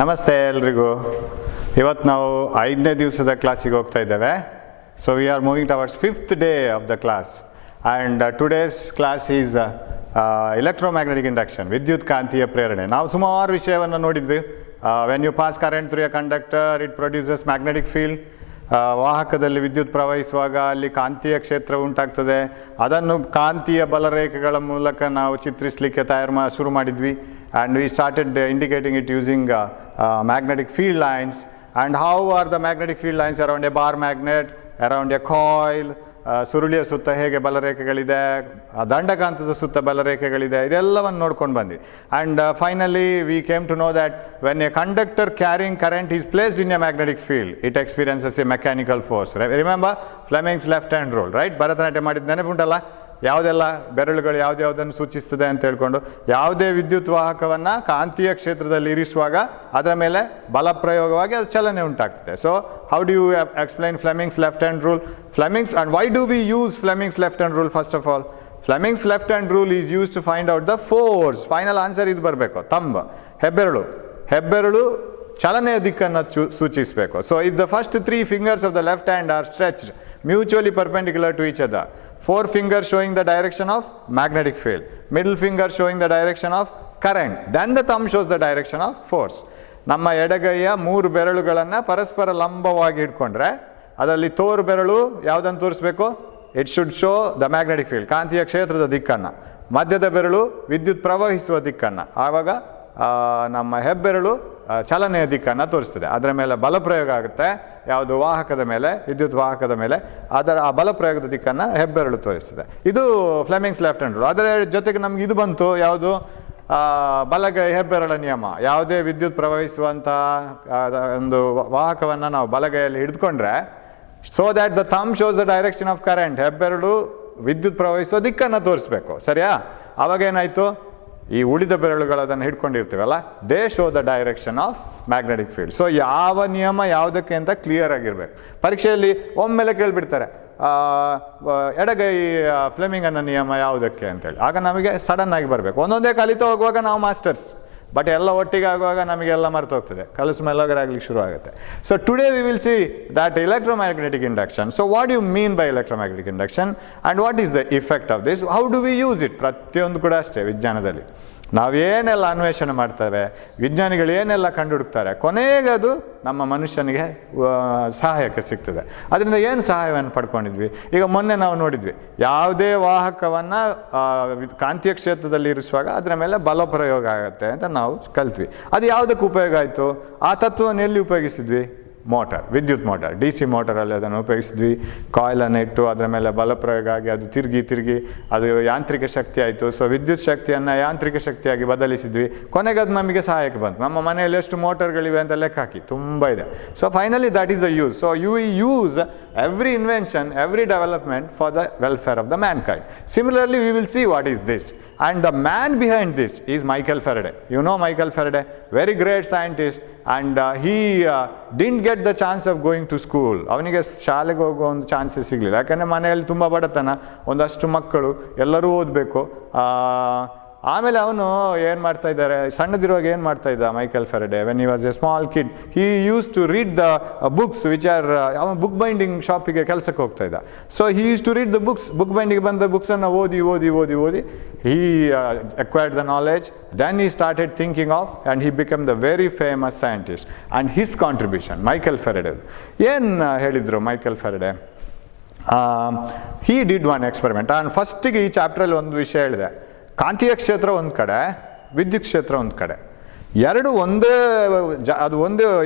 ನಮಸ್ತೆ ಎಲ್ರಿಗೂ. ಇವತ್ತು ನಾವು 5ನೇ ದಿವಸದ ಕ್ಲಾಸಿಗೆ ಹೋಗ್ತಾ ಇದ್ದೇವೆ. So we are moving towards 5th day of the class and today's class is electromagnetic induction, ವಿದ್ಯುತ್ ಕಾಂತೀಯ ಪ್ರೇರಣೆ. ನಾವು ಸುಮಾರು ವಿಷಯವನ್ನು ನೋಡಿದ್ವಿ. When you pass current through a conductor it produces magnetic field. ವಾಹಕದಲ್ಲಿ ವಿದ್ಯುತ್ ಪ್ರವಹಿಸುವಾಗ ಅಲ್ಲಿ ಕಾಂತೀಯ ಕ್ಷೇತ್ರ ಉಂಟಾಗ್ತದೆ. ಅದನ್ನು ಕಾಂತೀಯ ಬಲರೇಖೆಗಳ ಮೂಲಕ ನಾವು ಚಿತ್ರಿಸಲಿಕ್ಕೆ ಶುರು ಮಾಡಿದ್ವಿ. And we started indicating it using magnetic field lines. And how are the magnetic field lines around a bar magnet, around a coil, ಸುರುಳಿಯ ಸುತ್ತ ಹೇಗೆ ಬಲರೇಖೆಗಳಿದೆ, ದಂಡಕಾಂತದ ಸುತ್ತ ಬಲರೇಖೆಗಳಿದೆ, ಇದೆಲ್ಲವನ್ನು ನೋಡ್ಕೊಂಡು ಬಂದ್ವಿ. And finally we came to know that when a conductor carrying current is placed in a magnetic field it experiences a mechanical force. Remember Fleming's left hand rule, right? Bharatanatyam ಮಾಡಿದ ನೆನಪುಂಟಲ್ಲ, ಯಾವುದೆಲ್ಲ ಬೆರಳುಗಳು ಯಾವುದ್ಯಾವುದನ್ನು ಸೂಚಿಸ್ತದೆ ಅಂತ ಹೇಳ್ಕೊಂಡು. ಯಾವುದೇ ವಿದ್ಯುತ್ ವಾಹಕವನ್ನು ಕಾಂತೀಯ ಕ್ಷೇತ್ರದಲ್ಲಿ ಇರಿಸುವಾಗ ಅದರ ಮೇಲೆ ಬಲ ಪ್ರಯೋಗವಾಗಿ ಅದು ಚಲನೆ ಉಂಟಾಗ್ತದೆ. So how do you explain Fleming's left hand rule? Fleming's, and why do we use Fleming's left hand rule first of all? Fleming's left hand rule is used to find out the force. Final answer ಇದು ಬರಬೇಕು. ತಂಬ ಹೆಬ್ಬೆರಳು ಚಲನೆಯ ದಿಕ್ಕನ್ನು ಸೂಚಿಸಬೇಕು. So if the first 3 fingers of the left hand are stretched mutually perpendicular to each other, 4 fingers showing the direction of magnetic field, middle finger showing the direction of current, then the thumb shows the direction of force. ನಮ್ಮ ಎಡಗೈಯ 3 ಬೆರಳುಗಳನ್ನು ಪರಸ್ಪರ ಲಂಬವಾಗಿ ಇಟ್ಕೊಂಡ್ರೆ ಅದರಲ್ಲಿ ತೋರು ಬೆರಳು ಯಾವುದನ್ನು ತೋರಿಸ್ಬೇಕು? It should show the magnetic field, ಕಾಂತೀಯ ಕ್ಷೇತ್ರದ ದಿಕ್ಕನ್ನು. ಮಧ್ಯದ ಬೆರಳು ವಿದ್ಯುತ್ ಪ್ರವಹಿಸುವ ದಿಕ್ಕನ್ನು. ಆವಾಗ ನಮ್ಮ ಹೆಬ್ಬೆರಳು ಚಲನೆಯ ದಿಕ್ಕನ್ನು ತೋರಿಸ್ತದೆ. ಅದರ ಮೇಲೆ ಬಲ ಪ್ರಯೋಗ ಆಗುತ್ತೆ, ಯಾವುದು ವಾಹಕದ ಮೇಲೆ, ವಿದ್ಯುತ್ ವಾಹಕದ ಮೇಲೆ. ಅದರ ಆ ಬಲ ಪ್ರಯೋಗದ ದಿಕ್ಕನ್ನು ಹೆಬ್ಬೆರಳು ತೋರಿಸ್ತದೆ. ಇದು ಫ್ಲೆಮಿಂಗ್ಸ್ ಲೆಫ್ಟ್ ಹ್ಯಾಂಡ್ ರೂಲ್. ಅದರ ಜೊತೆಗೆ ನಮ್ಗೆ ಇದು ಬಂತು, ಯಾವುದು? ಬಲಗೈ ಹೆಬ್ಬೆರಳ ನಿಯಮ. ಯಾವುದೇ ವಿದ್ಯುತ್ ಪ್ರವಹಿಸುವಂಥ ಒಂದು ವಾಹಕವನ್ನು ನಾವು ಬಲಗೈಯಲ್ಲಿ ಹಿಡಿದುಕೊಂಡ್ರೆ, so that the thumb shows the direction of current, ಹೆಬ್ಬೆರಳು ವಿದ್ಯುತ್ ಪ್ರವಹಿಸುವ ದಿಕ್ಕನ್ನು ತೋರಿಸ್ಬೇಕು, ಸರಿಯಾ? ಆವಾಗ ಏನಾಯಿತು? ಈ ಉಳಿದ ಬೆರಳುಗಳು ಅದನ್ನು ಹಿಡ್ಕೊಂಡಿರ್ತೀವಲ್ಲ, they show the direction of magnetic field. So ಯಾವ ನಿಯಮ ಯಾವುದಕ್ಕೆ ಅಂತ ಕ್ಲಿಯರ್ ಆಗಿರ್ಬೇಕು. ಪರೀಕ್ಷೆಯಲ್ಲಿ ಒಮ್ಮೆಲೆ ಕೇಳಿಬಿಡ್ತಾರೆ, ಎಡಗೈ ಫ್ಲೆಮಿಂಗ್ ಅನ್ನೋ ನಿಯಮ ಯಾವುದಕ್ಕೆ ಅಂತೇಳಿ. ಆಗ ನಮಗೆ ಸಡನ್ ಆಗಿ ಬರಬೇಕು. ಒಂದೊಂದೇ ಕಲಿತಾ ಹೋಗುವಾಗ ನಾವು ಮಾಸ್ಟರ್ಸ್, ಬಟ್ ಎಲ್ಲ ಒಟ್ಟಿಗೆ ಆಗುವಾಗ ನಮಗೆಲ್ಲ ಮರೆತು ಹೋಗ್ತದೆ, ಕಲಸು ಮೆಲ್ಲಗರ ಆಗ್ಲಿಕ್ಕೆ ಶುರು ಆಗುತ್ತೆ. So today we will see that electromagnetic induction. So what you mean by electromagnetic induction and what is the effect of this? How do we use it? ಪ್ರತಿಯೊಂದು ಕೂಡ ಅಷ್ಟೇ. ವಿಜ್ಞಾನದಲ್ಲಿ ನಾವೇನೆಲ್ಲ ಅನ್ವೇಷಣೆ ಮಾಡ್ತೇವೆ, ವಿಜ್ಞಾನಿಗಳು ಏನೆಲ್ಲ ಕಂಡುಹುಡುಕ್ತಾರೆ, ಕೊನೆಗೆ ಅದು ನಮ್ಮ ಮನುಷ್ಯನಿಗೆ ಸಹಾಯಕ್ಕೆ ಸಿಗ್ತದೆ. ಅದರಿಂದ ಏನು ಸಹಾಯವನ್ನು ಪಡ್ಕೊಂಡಿದ್ವಿ? ಈಗ ಮೊನ್ನೆ ನಾವು ನೋಡಿದ್ವಿ, ಯಾವುದೇ ವಾಹಕವನ್ನು ಕಾಂತೀಯ ಕ್ಷೇತ್ರದಲ್ಲಿ ಇರಿಸುವಾಗ ಅದರ ಮೇಲೆ ಬಲ ಪ್ರಯೋಗ ಆಗುತ್ತೆ ಅಂತ ನಾವು ಕಲ್ತ್ವಿ. ಅದು ಯಾವುದಕ್ಕೆ ಉಪಯೋಗ ಆಯಿತು? ಆ ತತ್ವವನ್ನು ಎಲ್ಲಿ ಉಪಯೋಗಿಸಿದ್ವಿ? ಮೋಟರ್, ವಿದ್ಯುತ್ ಮೋಟರ್, ಡಿ ಸಿ ಮೋಟರಲ್ಲಿ ಅದನ್ನು ಉಪಯೋಗಿಸಿದ್ವಿ. ಕಾಯಿಲನ್ನು ಇಟ್ಟು ಅದರ ಮೇಲೆ ಬಲ ಪ್ರಯೋಗ ಆಗಿ ಅದು ತಿರುಗಿ ಅದು ಯಾಂತ್ರಿಕ ಶಕ್ತಿ ಆಯಿತು. ಸೊ ವಿದ್ಯುತ್ ಶಕ್ತಿಯನ್ನು ಯಾಂತ್ರಿಕ ಶಕ್ತಿಯಾಗಿ ಬದಲಿಸಿದ್ವಿ. ಕೊನೆಗೆ ಅದು ನಮಗೆ ಸಹಾಯಕ್ಕೆ ಬಂತು. ನಮ್ಮ ಮನೆಯಲ್ಲಿ ಎಷ್ಟು ಮೋಟರ್ಗಳಿವೆ ಅಂತ ಲೆಕ್ಕ ಹಾಕಿ, ತುಂಬ ಇದೆ. So finally that is the use. So you use every invention, every development for the welfare of the mankind. Similarly, we will see what is this. And the man behind this is Michael Faraday. You know Michael Faraday, very great scientist, and he didn't get the chance of going to school. ಅವನಿಗೆ ಶಾಲೆಗೆ ಹೋಗೋ ಒಂದು chances ಸಿಗಲಿಲ್ಲ. ಯಾಕಂದರೆ ಮನೆಯಲ್ಲಿ ತುಂಬ ಬಡತನ, ಒಂದಷ್ಟು ಮಕ್ಕಳು, ಎಲ್ಲರೂ ಓದಬೇಕು. ಆಮೇಲೆ ಅವನು ಏನು ಮಾಡ್ತಾ ಇದ್ದಾರೆ, ಸಣ್ಣದಿರುವಾಗ ಏನು ಮಾಡ್ತಾ ಇದ್ದ Michael Faraday? When he was a small kid he use to read the books which are, ಅವನು ಬುಕ್ ಬೈಂಡಿಂಗ್ ಶಾಪಿಗೆ ಕೆಲಸಕ್ಕೆ ಹೋಗ್ತಾ ಇದ್ದ. So he use to read the books, book binding ಬಂದ ಬುಕ್ಸನ್ನು ಓದಿ he acquired the knowledge. Then he started thinking of, and he became the very famous scientist. And his contribution, Michael Faraday, ಏನು ಹೇಳಿದರು Michael ಫೆರಡೆ? he did one experiment. and ಫಸ್ಟಿಗೆ ಈ ಚಾಪ್ಟ್ರಲ್ಲಿ ಒಂದು ವಿಷಯ ಹೇಳಿದೆ, ಕಾಂತೀಯ ಕ್ಷೇತ್ರ ಒಂದು ಕಡೆ, ವಿದ್ಯುತ್ ಕ್ಷೇತ್ರ ಒಂದು ಕಡೆ, ಎರಡು ಒಂದೇ, ಅದು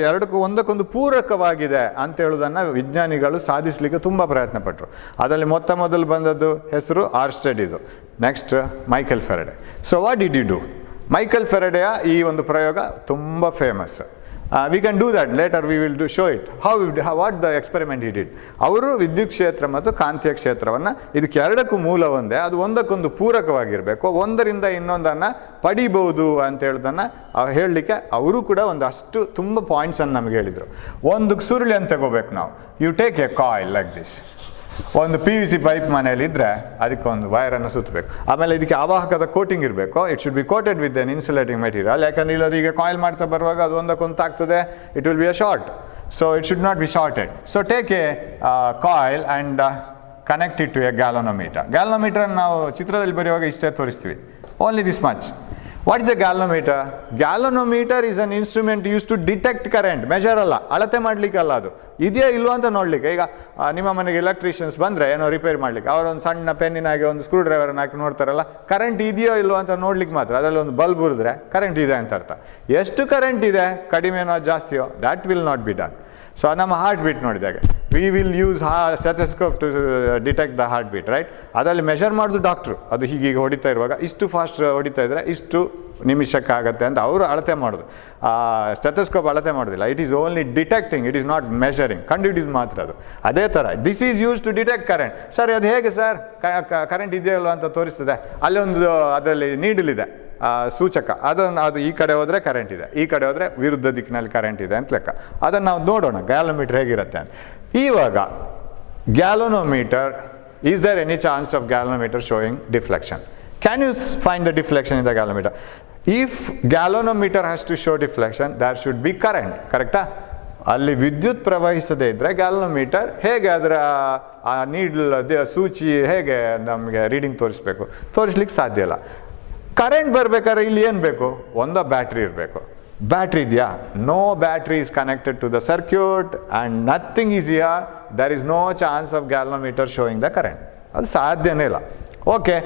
ಎರಡಕ್ಕೂ ಒಂದಕ್ಕೊಂದು ಪೂರಕವಾಗಿದೆ ಅಂತ ಹೇಳೋದನ್ನು ವಿಜ್ಞಾನಿಗಳು ಸಾಧಿಸಲಿಕ್ಕೆ ತುಂಬ ಪ್ರಯತ್ನ ಪಟ್ಟರು. ಅದರಲ್ಲಿ ಮೊದಲು ಬಂದದ್ದು ಹೆಸರು ಆರ್ಸ್ಟೆಡ್, ಇದು next Michael Faraday. So what did you do? Michael ಫೆರಡೆಯ ಈ ಒಂದು ಪ್ರಯೋಗ ತುಂಬ famous. we can do that later, we will show it what the experiment he did. ಅವರು ವಿದ್ಯುತ್ ಕ್ಷೇತ್ರ ಮತ್ತು ಕಾಂತೀಯ ಕ್ಷೇತ್ರವನ್ನು, ಇದಕ್ಕೆ ಎರಡಕ್ಕೂ ಮೂಲ ಒಂದೇ, ಅದು ಒಂದಕ್ಕೊಂದು ಪೂರಕವಾಗಿರಬೇಕು, ಒಂದರಿಂದ ಇನ್ನೊಂದನ್ನು ಪಡಿಬಹುದು ಅಂತ ಹೇಳೋದನ್ನು ಹೇಳಲಿಕ್ಕೆ ಅವರು ಕೂಡ ಒಂದಷ್ಟು ತುಂಬ ಪಾಯಿಂಟ್ಸನ್ನು ನಮಗೆ ಹೇಳಿದರು. ಒಂದು ಸುರುಳಿ ಅಂತ ತಗೋಬೇಕು ನಾವು. You take a coil like this, ಒಂದು PVC ಪೈಪ್ ಮನೆಯಲ್ಲಿ ಇದ್ದರೆ ಅದಕ್ಕೆ ಒಂದು ವೈರನ್ನು ಸುತ್ತಬೇಕು. ಆಮೇಲೆ ಇದಕ್ಕೆ ಅವಾಹಕದ ಕೋಟಿಂಗ್ ಇರಬೇಕು. It should be coated with an insulating material. ಯಾಕಂದ್ರೆ ಇಲ್ಲದ್ರೆ ಈಗ ಕಾಯಿಲ್ ಮಾಡ್ತಾ ಬರುವಾಗ ಅದು ಒಂದಕ್ಕೊಂದು ತಾಗ್ತದೆ, it will be a short. So it should not be shorted. So take a coil and connect it to a galvanometer. Galvanometer ನಾವು ಚಿತ್ರದಲ್ಲಿ ಬರೆಯುವಾಗ ಇಷ್ಟೇ ತೋರಿಸ್ತೀವಿ, only this much. What is a galvanometer? Galvanometer is an instrument use to detect current. Measure ಅಲ್ಲ, ಅಳತೆ ಮಾಡಲಿಕ್ಕಲ್ಲ, ಅದು ಇದೆಯಾ ಇಲ್ವಾ ಅಂತ ನೋಡಲಿಕ್ಕೆ. ಈಗ ನಿಮ್ಮ ಮನೆಗೆ ಎಲೆಕ್ಟ್ರಿಷಿಯನ್ಸ್ ಬಂದರೆ ಏನೋ ರಿಪೇರಿ ಮಾಡಲಿಕ್ಕೆ ಅವರೊಂದು ಸಣ್ಣ ಪೆನ್ನಿನಾಗೆ ಒಂದು ಸ್ಕ್ರೂ ಡ್ರೈವರ್ನ ಹಾಕಿ ನೋಡ್ತಾರಲ್ಲ, ಕರೆಂಟ್ ಇದೆಯೋ ಇಲ್ವೋ ಅಂತ ನೋಡ್ಲಿಕ್ಕೆ ಮಾತ್ರ. ಅದರಲ್ಲಿ ಒಂದು ಬಲ್ಬ್ ಉರಿದ್ರೆ ಕರೆಂಟ್ ಇದೆ ಅಂತ ಅರ್ಥ. ಎಷ್ಟು ಕರೆಂಟ್ ಇದೆ, ಕಡಿಮೆನೋ ಜಾಸ್ತಿಯೋ, that will not be done. So ನಮ್ಮ ಹಾರ್ಟ್ ಬೀಟ್ ನೋಡಿದಾಗ we will use stethoscope to detect the heart beat, right? ಅದರಲ್ಲಿ ಮೆಷರ್ ಮಾಡೋದು ಡಾಕ್ಟ್ರು. ಅದು ಹೀಗೆ ಹೊಡಿತಾ ಇರುವಾಗ ಇಷ್ಟು ಫಾಸ್ಟ್ ಹೊಡಿತಾ ಇದ್ದರೆ ಇಷ್ಟು ನಿಮಿಷಕ್ಕಾಗತ್ತೆ ಅಂತ ಅವರು ಅಳತೆ ಮಾಡೋದು. ಸ್ಟೆಥೋಸ್ಕೋಪ್ ಅಳತೆ ಮಾಡೋದಿಲ್ಲ. It is only detecting, it is not measuring. ಕಂಡುಹಿಡಿದು ಮಾತ್ರ ಅದು. ಅದೇ ಥರ this is use to detect current. Sir ಅದು ಹೇಗೆ ಸರ್ ಕರೆಂಟ್ ಇದೆಯಲ್ಲ ಅಂತ ತೋರಿಸ್ತದೆ? ಅಲ್ಲೊಂದು ಅದರಲ್ಲಿ ನೀಡಲಿದೆ ಸೂಚಕ, ಅದು ಈ ಕಡೆ ಹೋದರೆ ಕರೆಂಟ್ ಇದೆ, ಈ ಕಡೆ ಹೋದರೆ ವಿರುದ್ಧ ದಿಕ್ಕಿನಲ್ಲಿ ಕರೆಂಟ್ ಇದೆ ಅಂತ ಲೆಕ್ಕ. ಅದನ್ನು ನಾವು ನೋಡೋಣ ಗ್ಯಾಲೋಮೀಟರ್ ಹೇಗಿರುತ್ತೆ ಅಂತ. ಇವಾಗ galvanometer, is there any chance of galvanometer showing deflection? Can you find the deflection in the galvanometer? If galvanometer has to show deflection, there should be current, ಕರೆಕ್ಟಾ? ಅಲ್ಲಿ ವಿದ್ಯುತ್ ಪ್ರವಹಿಸದೇ ಇದ್ದರೆ ಗ್ಯಾಲೋಮೀಟರ್ ಹೇಗೆ ಅದರ ಸೂಚಿ ಹೇಗೆ ನಮಗೆ ರೀಡಿಂಗ್ ತೋರಿಸ್ಬೇಕು? ತೋರಿಸ್ಲಿಕ್ಕೆ ಸಾಧ್ಯ ಇಲ್ಲ. ಕರೆಂಟ್ ಬರಬೇಕಾದ್ರೆ ಇಲ್ಲಿ ಏನು ಬೇಕು? ಒಂದು ಬ್ಯಾಟ್ರಿ ಇರಬೇಕು. ಬ್ಯಾಟ್ರಿ ಇದೆಯಾ? No battery is connected to the circuit and nothing is here. There is no chance of galvanometer showing the current. ಅದು ಸಾಧ್ಯನೇ ಇಲ್ಲ. ಓಕೆ,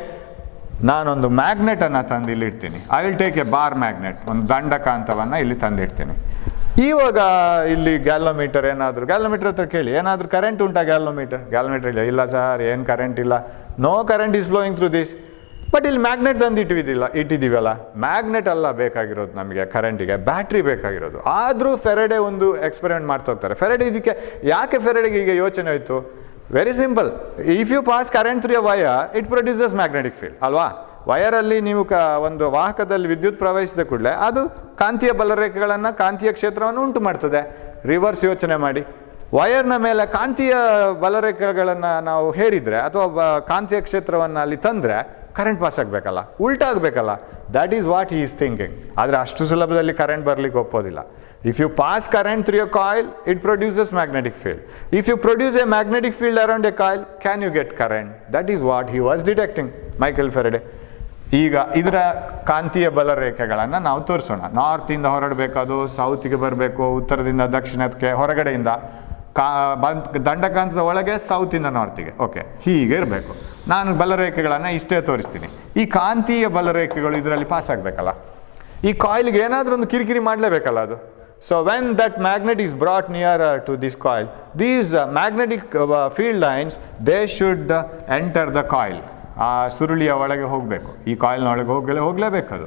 ನಾನೊಂದು ಮ್ಯಾಗ್ನೆಟನ್ನು ತಂದು ಇಲ್ಲಿ ಇಡ್ತೀನಿ. I will take a bar magnet, ಒಂದು ದಂಡಕಾಂತವನ್ನು ಇಲ್ಲಿ ತಂದಿಡ್ತೀನಿ. ಇವಾಗ ಇಲ್ಲಿ ಗ್ಯಾಲೋಮೀಟರ್ ಗ್ಯಾಲೋಮೀಟರ್ ಹತ್ರ ಕೇಳಿ, ಏನಾದರೂ ಕರೆಂಟ್ ಉಂಟಾ ಗ್ಯಾಲೋಮೀಟರ್ ಇಲ್ಲ ಸರ್, ಏನು ಕರೆಂಟ್ ಇಲ್ಲ, no current is flowing through this. But ಇಲ್ಲಿ ಮ್ಯಾಗ್ನೆಟ್ ತಂದು ಇಟ್ಟಿದ್ದೀವಲ್ಲ, ಮ್ಯಾಗ್ನೆಟ್ ಅಲ್ಲ ಬೇಕಾಗಿರೋದು ನಮಗೆ ಕರೆಂಟಿಗೆ, ಬ್ಯಾಟ್ರಿ ಬೇಕಾಗಿರೋದು. ಆದರೂ ಫೆರಡೆ ಒಂದು ಎಕ್ಸ್ಪೆರಿಮೆಂಟ್ ಮಾಡ್ತಾ ಹೋಗ್ತಾರೆ. ಫೆರಡೆ ಇದಕ್ಕೆ ಯಾಕೆ ಫೆರಡೆಗೆ ಈಗ ಯೋಚನೆ ಆಯಿತು? Very simple. If you pass current through a wire, it produces magnetic field ಅಲ್ವಾ? ವಯರಲ್ಲಿ ನೀವು ಒಂದು ವಾಹಕದಲ್ಲಿ ವಿದ್ಯುತ್ ಪ್ರವಹಿಸಿದ ಕೂಡಲೇ ಅದು ಕಾಂತೀಯ ಬಲರೇಖೆಗಳನ್ನು, ಕಾಂತೀಯ ಕ್ಷೇತ್ರವನ್ನು ಉಂಟು ಮಾಡ್ತದೆ. ರಿವರ್ಸ್ ಯೋಚನೆ ಮಾಡಿ, ವಯರ್ನ ಮೇಲೆ ಕಾಂತೀಯ ಬಲರೇಖೆಗಳನ್ನು ನಾವು ಹೇರಿದರೆ ಅಥವಾ ಕಾಂತೀಯ ಕ್ಷೇತ್ರವನ್ನು ಅಲ್ಲಿ ತಂದರೆ ಕರೆಂಟ್ ಪಾಸ್ ಆಗಬೇಕಲ್ಲ, ಉಲ್ಟಾ ಆಗಬೇಕಲ್ಲ. That is what he is thinking. ಆದರೆ ಅಷ್ಟು ಸುಲಭದಲ್ಲಿ ಕರೆಂಟ್ ಬರಲಿಕ್ಕೆ ಒಪ್ಪೋದಿಲ್ಲ. If you pass current through a coil, it produces magnetic field. If you produce a magnetic field around a coil, can you get current? That is what he was detecting, Michael Faraday. ಈಗ ಇದರ ಕಾಂತೀಯ ಬಲರೇಖೆಗಳನ್ನು ನಾವು ತೋರಿಸೋಣ. ನಾರ್ತಿಂದ ಹೊರಡಬೇಕು, ಸೌತಿಗೆ ಬರಬೇಕು, ಉತ್ತರದಿಂದ ದಕ್ಷಿಣಕ್ಕೆ, ಹೊರಗಡೆಯಿಂದ ದಂಡಕಾಂತದ ಒಳಗೆ ಸೌತಿಂದ ನಾರ್ತಿಗೆ. ಓಕೆ, ಹೀಗೆ ಇರಬೇಕು. ನಾನು ಬಲರೇಖೆಗಳನ್ನು ಇಷ್ಟೇ ತೋರಿಸ್ತೀನಿ. ಈ ಕಾಂತೀಯ ಬಲರೇಖೆಗಳು ಇದರಲ್ಲಿ ಪಾಸ್ ಆಗಬೇಕಲ್ಲ. ಈ ಕಾಯಿಲ್ಗೆ ಏನಾದರೂ ಒಂದು ಕಿರಿಕಿರಿ ಮಾಡಲೇಬೇಕಲ್ಲ ಅದು. So when that magnet is brought nearer to this coil, these magnetic field lines, they should enter the coil. ಆ ಸುರುಳಿಯ ಒಳಗೆ ಹೋಗಬೇಕು, ಈ ಕಾಯಿಲ್ನ ಒಳಗೆ ಹೋಗಲೇಬೇಕದು.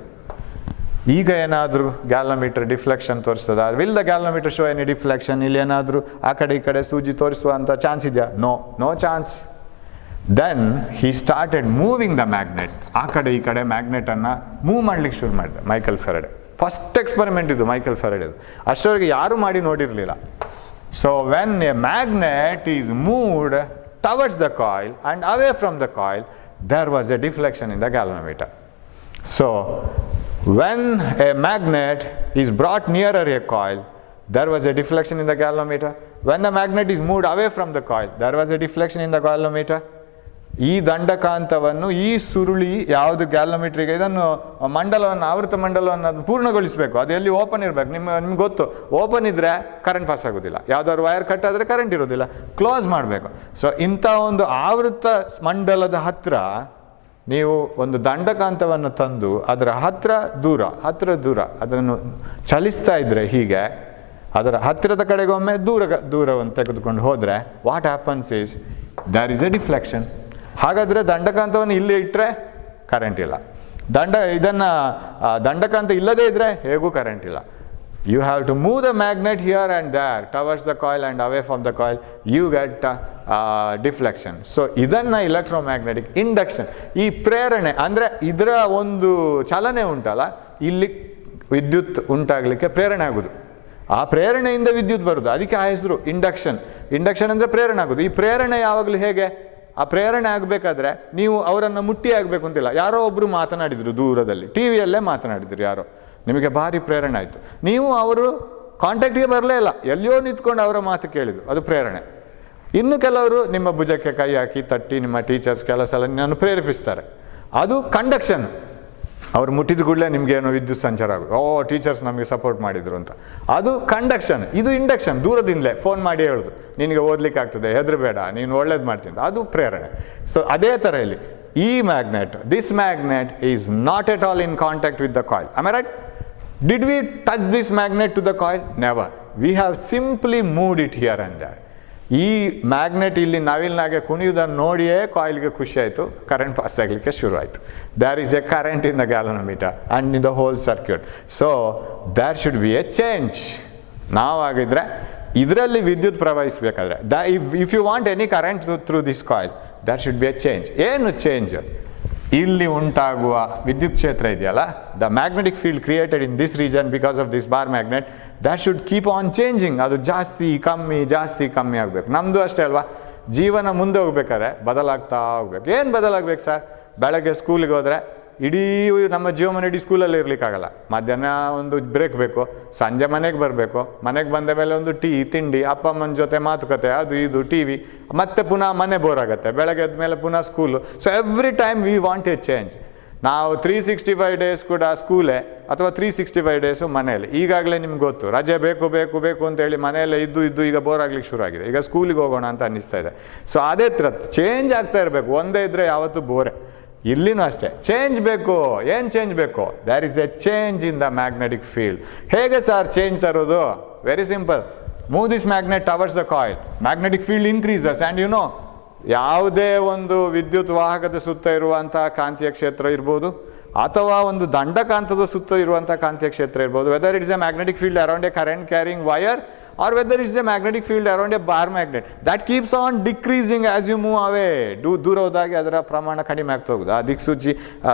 ಈಗ ಏನಾದರೂ ಗ್ಯಾಲೋಮೀಟರ್ ಡಿಫ್ಲೆಕ್ಷನ್ ತೋರಿಸ್ತದ? Will the galvanometer show any deflection? ಇಲ್ಲಿ ಏನಾದರೂ ಆ ಕಡೆ ಈ ಕಡೆ ಸೂಜಿ ತೋರಿಸುವಂಥ ಚಾನ್ಸ್ ಇದೆಯಾ? No chance. Then he started moving the magnet. ಆ ಕಡೆ ಈ ಕಡೆ ಮ್ಯಾಗ್ನೆಟನ್ನು ಮೂವ್ ಮಾಡಲಿಕ್ಕೆ ಶುರು ಮಾಡಿದೆ ಮೈಕಲ್ ಫೆರಡೆ. ಫಸ್ಟ್ ಎಕ್ಸ್ಪೆರಿಮೆಂಟ್ ಇದು ಮೈಕಲ್ ಫೆರಡೆದು. ಅಷ್ಟರವರೆಗೆ ಯಾರೂ ಮಾಡಿ ನೋಡಿರಲಿಲ್ಲ. So when a magnet is moved towards the coil and away from the coil, there was a deflection in the galvanometer. So when a magnet is brought nearer a coil, there was a deflection in the galvanometer. When the magnet is moved away from the coil, there was a deflection in the galvanometer. ಈ ದಂಡಕಾಂತವನ್ನು, ಈ ಸುರುಳಿ ಯಾವುದು ಗ್ಯಾಲೋಮೀಟ್ರಿಗೆ, ಇದನ್ನು ಮಂಡಲವನ್ನು, ಆವೃತ ಮಂಡಲವನ್ನು ಅದು ಪೂರ್ಣಗೊಳಿಸಬೇಕು. ಅದು ಎಲ್ಲಿ open ಇರಬೇಕು. ನಿಮ್ಗೆ ಗೊತ್ತು, ಓಪನ್ ಇದ್ದರೆ ಕರೆಂಟ್ ಪಾಸ್ ಆಗೋದಿಲ್ಲ. ಯಾವುದಾದ್ರು ವೈರ್ ಕಟ್ ಆದರೆ ಕರೆಂಟ್ ಇರೋದಿಲ್ಲ. ಕ್ಲೋಸ್ ಮಾಡಬೇಕು. ಸೊ ಇಂಥ ಒಂದು ಆವೃತ ಮಂಡಲದ ಹತ್ತಿರ ನೀವು ಒಂದು ದಂಡಕಾಂತವನ್ನು ತಂದು ಅದರ ಹತ್ತಿರ ದೂರ ಅದನ್ನು ಚಲಿಸ್ತಾ ಇದ್ದರೆ, ಹೀಗೆ ಅದರ ಹತ್ತಿರದ ಕಡೆಗೊಮ್ಮೆ ದೂರವನ್ನು ತೆಗೆದುಕೊಂಡು ಹೋದರೆ, what happens is there is a deflection. ಹಾಗಾದರೆ ದಂಡಕಾಂತವನ್ನು ಇಲ್ಲಿ ಇಟ್ಟರೆ ಕರೆಂಟ್ ಇಲ್ಲ. ದಂಡಕಾಂತ ಇಲ್ಲದೇ ಇದ್ದರೆ ಹೇಗೂ ಕರೆಂಟ್ ಇಲ್ಲ. You have to move the magnet here and there towards the coil and away from the coil, you get deflection. So ಇದನ್ನು ಇಲೆಕ್ಟ್ರೋಮ್ಯಾಗ್ನೆಟಿಕ್ ಇಂಡಕ್ಷನ್, ಈ ಪ್ರೇರಣೆ ಅಂದರೆ ಇದರ ಒಂದು ಚಲನೆ ಉಂಟಲ್ಲ, ಇಲ್ಲಿ ವಿದ್ಯುತ್ ಉಂಟಾಗಲಿಕ್ಕೆ ಪ್ರೇರಣೆ ಆಗೋದು. ಆ ಪ್ರೇರಣೆಯಿಂದ ವಿದ್ಯುತ್ ಬರೋದು. ಅದಕ್ಕೆ ಆ ಹೆಸರು ಇಂಡಕ್ಷನ್. ಇಂಡಕ್ಷನ್ ಅಂದರೆ ಪ್ರೇರಣೆ ಆಗೋದು. ಈ ಪ್ರೇರಣೆ ಯಾವಾಗಲೂ ಹೇಗೆ? ಆ ಪ್ರೇರಣೆ ಆಗಬೇಕಾದ್ರೆ ನೀವು ಅವರನ್ನು ಮುಟ್ಟಿ ಆಗಬೇಕು ಅಂತಿಲ್ಲ. ಯಾರೋ ಒಬ್ಬರು ಮಾತನಾಡಿದರು ದೂರದಲ್ಲಿ, ಟಿ ವಿಯಲ್ಲೇ ಮಾತನಾಡಿದ್ರು ಯಾರೋ, ನಿಮಗೆ ಭಾರಿ ಪ್ರೇರಣೆ ಆಯಿತು. ನೀವು ಅವರು ಕಾಂಟ್ಯಾಕ್ಟಿಗೆ ಬರಲೇ ಇಲ್ಲ, ಎಲ್ಲಿಯೋ ನಿಂತ್ಕೊಂಡು ಅವರ ಮಾತು ಕೇಳಿದ್ರು, ಅದು ಪ್ರೇರಣೆ. ಇನ್ನು ಕೆಲವರು ನಿಮ್ಮ ಭುಜಕ್ಕೆ ಕೈ ಹಾಕಿ ತಟ್ಟಿ, ನಿಮ್ಮ ಟೀಚರ್ಸ್ ಕೆಲವು ಸಲ ನಿನ್ನನ್ನು ಪ್ರೇರೇಪಿಸ್ತಾರೆ, ಅದು ಕಂಡಕ್ಷನ್. ಅವ್ರು ಮುಟ್ಟಿದ ಕೂಡಲೇ ನಿಮಗೇನೋ ವಿದ್ಯುತ್ ಸಂಚಾರ ಆಗೋದು, ಓ ಟೀಚರ್ಸ್ ನಮಗೆ ಸಪೋರ್ಟ್ ಮಾಡಿದರು ಅಂತ, ಅದು ಕಂಡಕ್ಷನ್. ಇದು ಇಂಡಕ್ಷನ್, ದೂರದಿಂದಲೇ ಫೋನ್ ಮಾಡಿ ಹೇಳೋದು, ನಿನಗೆ ಓದಲಿಕ್ಕೆ ಆಗ್ತದೆ, ಹೆದರಬೇಡ, ನೀನು ಒಳ್ಳೇದು ಮಾಡ್ತೀನಿ, ಅದು ಪ್ರೇರಣೆ. ಸೊ ಅದೇ ಥರ ಇಲ್ಲಿ ಈ magnet, this magnet is not at all in contact with the coil. Am I right? Did we touch this magnet to the coil? Never. We have simply moved it here and there. ಈ magnet ಇಲ್ಲಿ ನವಿಲ್ನಾಗೆ ಕುಣಿಯುವುದನ್ನು ನೋಡಿಯೇ ಕಾಯಿಲ್ಗೆ ಖುಷಿ ಆಯಿತು, current pass ಆಗಲಿಕ್ಕೆ ಶುರು ಆಯಿತು. There is a current in the galvanometer and in the whole circuit. So there should be a change. ನಾವಾಗಿದ್ದರೆ ಇದರಲ್ಲಿ ವಿದ್ಯುತ್ ಪ್ರವಹಿಸಬೇಕಾದ್ರೆ if you want any current through this coil, there should be a change. ಏನು change? ಇಲ್ಲಿ ಉಂಟಾಗುವ ವಿದ್ಯುತ್ ಕ್ಷೇತ್ರ ಇದೆಯಲ್ಲ, the magnetic field created in this region because of this bar magnet, that should keep on changing. ಅದು ಜಾಸ್ತಿ ಕಮ್ಮಿ ಆಗಬೇಕು. ನಮ್ಮದು ಅಷ್ಟೇ ಅಲ್ವಾ, ಜೀವನ ಮುಂದೆ ಹೋಗ್ಬೇಕಾದ್ರೆ ಬದಲಾಗ್ತಾ ಹೋಗ್ಬೇಕು. ಏನು ಬದಲಾಗಬೇಕು ಸರ್? ಬೆಳಗ್ಗೆ ಸ್ಕೂಲಿಗೆ ಹೋದರೆ ಇಡೀ ನಮ್ಮ ಜೀವನ ಇಡೀ ಸ್ಕೂಲಲ್ಲಿ ಇರಲಿಕ್ಕಾಗಲ್ಲ. ಮಧ್ಯಾಹ್ನ ಒಂದು ಬ್ರೇಕ್ ಬೇಕು, ಸಂಜೆ ಮನೆಗೆ ಬರಬೇಕು, ಮನೆಗೆ ಬಂದ ಮೇಲೆ ಒಂದು ಟೀ ತಿಂಡಿ, ಅಪ್ಪ ಅಮ್ಮನ ಜೊತೆ ಮಾತುಕತೆ, ಅದು ಇದು ಟಿ ವಿ, ಮತ್ತೆ ಪುನಃ ಮನೆ ಬೋರ್ ಆಗುತ್ತೆ, ಬೆಳಗ್ಗೆ ಎದ್ದ ಮೇಲೆ ಪುನಃ school. So every time we want a change. ನಾವು 365 ಡೇಸ್ ಕೂಡ ಸ್ಕೂಲೇ ಅಥವಾ 365 ಡೇಸು ಮನೆಯಲ್ಲಿ. ಈಗಾಗಲೇ ನಿಮ್ಗೆ ಗೊತ್ತು, ರಜೆ ಬೇಕು ಅಂತೇಳಿ ಮನೆಯಲ್ಲೇ ಇದ್ದು ಈಗ ಬೋರ್ ಆಗ್ಲಿಕ್ಕೆ ಶುರು ಆಗಿದೆ. ಈಗ ಸ್ಕೂಲಿಗೆ ಹೋಗೋಣ ಅಂತ ಅನ್ನಿಸ್ತಾ ಇದೆ. ಸೊ ಅದೇ ಥರ ಚೇಂಜ್ ಆಗ್ತಾ ಇರಬೇಕು. ಒಂದೇ ಇದ್ದರೆ ಯಾವತ್ತೂ ಬೋರೆ. ಇಲ್ಲಿನೂ ಅಷ್ಟೇ ಚೇಂಜ್ ಬೇಕು. ಏನು ಚೇಂಜ್ ಬೇಕು? There is a change in the magnetic field. ಹೇಗೆ ಸರ್ ಚೇಂಜ್ ತರೋದು? Very simple. Move this magnet towards the coil, magnetic field increases and you know, ಯಾವುದೇ ಒಂದು ವಿದ್ಯುತ್ ವಾಹಕದ ಸುತ್ತ ಇರುವಂಥ ಕಾಂತೀಯ ಕ್ಷೇತ್ರ ಇರ್ಬೋದು, ಅಥವಾ ಒಂದು ದಂಡಕಾಂತದ ಸುತ್ತ ಇರುವಂಥ ಕಾಂತೀಯ ಕ್ಷೇತ್ರ ಇರ್ಬೋದು, whether it is a magnetic field around a current carrying wire or whether it's a magnetic field around a bar magnet, that keeps on decreasing as you move away. ದೂರ ಹೋದಾಗೆ ಅದರ ಪ್ರಮಾಣ ಕಡಿಮೆ ಆಗ್ತಾ ಹೋಗುದು. ಆ ದಿಕ್ಸೂಚಿ,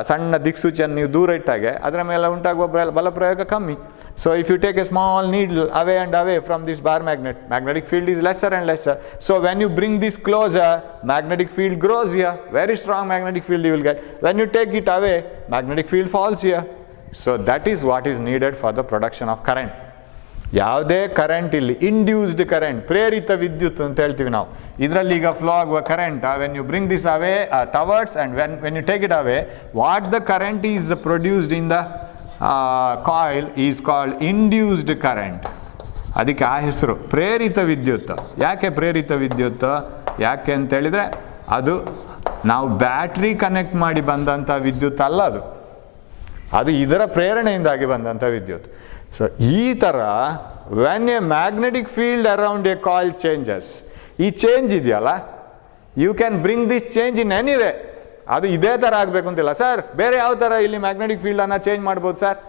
ಸಣ್ಣ ದಿಕ್ಸೂಚಿಯನ್ನು ನೀವು ದೂರ ಇಟ್ಟಾಗೆ ಅದರ ಮೇಲೆ ಉಂಟಾಗುವ ಬಲಪ್ರಯೋಗ ಕಮ್ಮಿ. So if you take a small needle away and away from this bar magnet, magnetic field is lesser and lesser. So when you bring this closer, magnetic field grows here, very strong magnetic field you will get. When you take it away, magnetic field falls here. So that is what is needed for the production of current. ಯಾವುದೇ current ಇಲ್ಲಿ induced current, ಪ್ರೇರಿತ ವಿದ್ಯುತ್ ಅಂತ ಹೇಳ್ತೀವಿ ನಾವು. ಇದರಲ್ಲಿ ಈಗ flow ಆಗುವ current, when you bring this away towards and when you take it away, what the current is produced in the coil is called induced current. ಅದಕ್ಕೆ ಆ ಹೆಸರು ಪ್ರೇರಿತ ವಿದ್ಯುತ್. ಯಾಕೆ ಪ್ರೇರಿತ ವಿದ್ಯುತ್? ಯಾಕೆ ಅಂತೇಳಿದರೆ ಅದು ನಾವು ಬ್ಯಾಟ್ರಿ ಕನೆಕ್ಟ್ ಮಾಡಿ ಬಂದಂಥ ವಿದ್ಯುತ್ ಅಲ್ಲ, ಅದು ಇದರ ಪ್ರೇರಣೆಯಿಂದಾಗಿ ಬಂದಂಥ ವಿದ್ಯುತ್. ಸೊ ಈ ಥರ when a magnetic field around a coil changes, ಈ ಚೇಂಜ್ ಇದೆಯಲ್ಲ, you can bring this change in any way. ಅದು ಇದೇ ಥರ ಆಗಬೇಕು ಅಂತಿಲ್ಲ ಸರ್, ಬೇರೆ ಯಾವ ಥರ ಇಲ್ಲಿ ಮ್ಯಾಗ್ನೆಟಿಕ್ ಫೀಲ್ಡನ್ನು ಚೇಂಜ್ ಮಾಡ್ಬೋದು ಸರ್?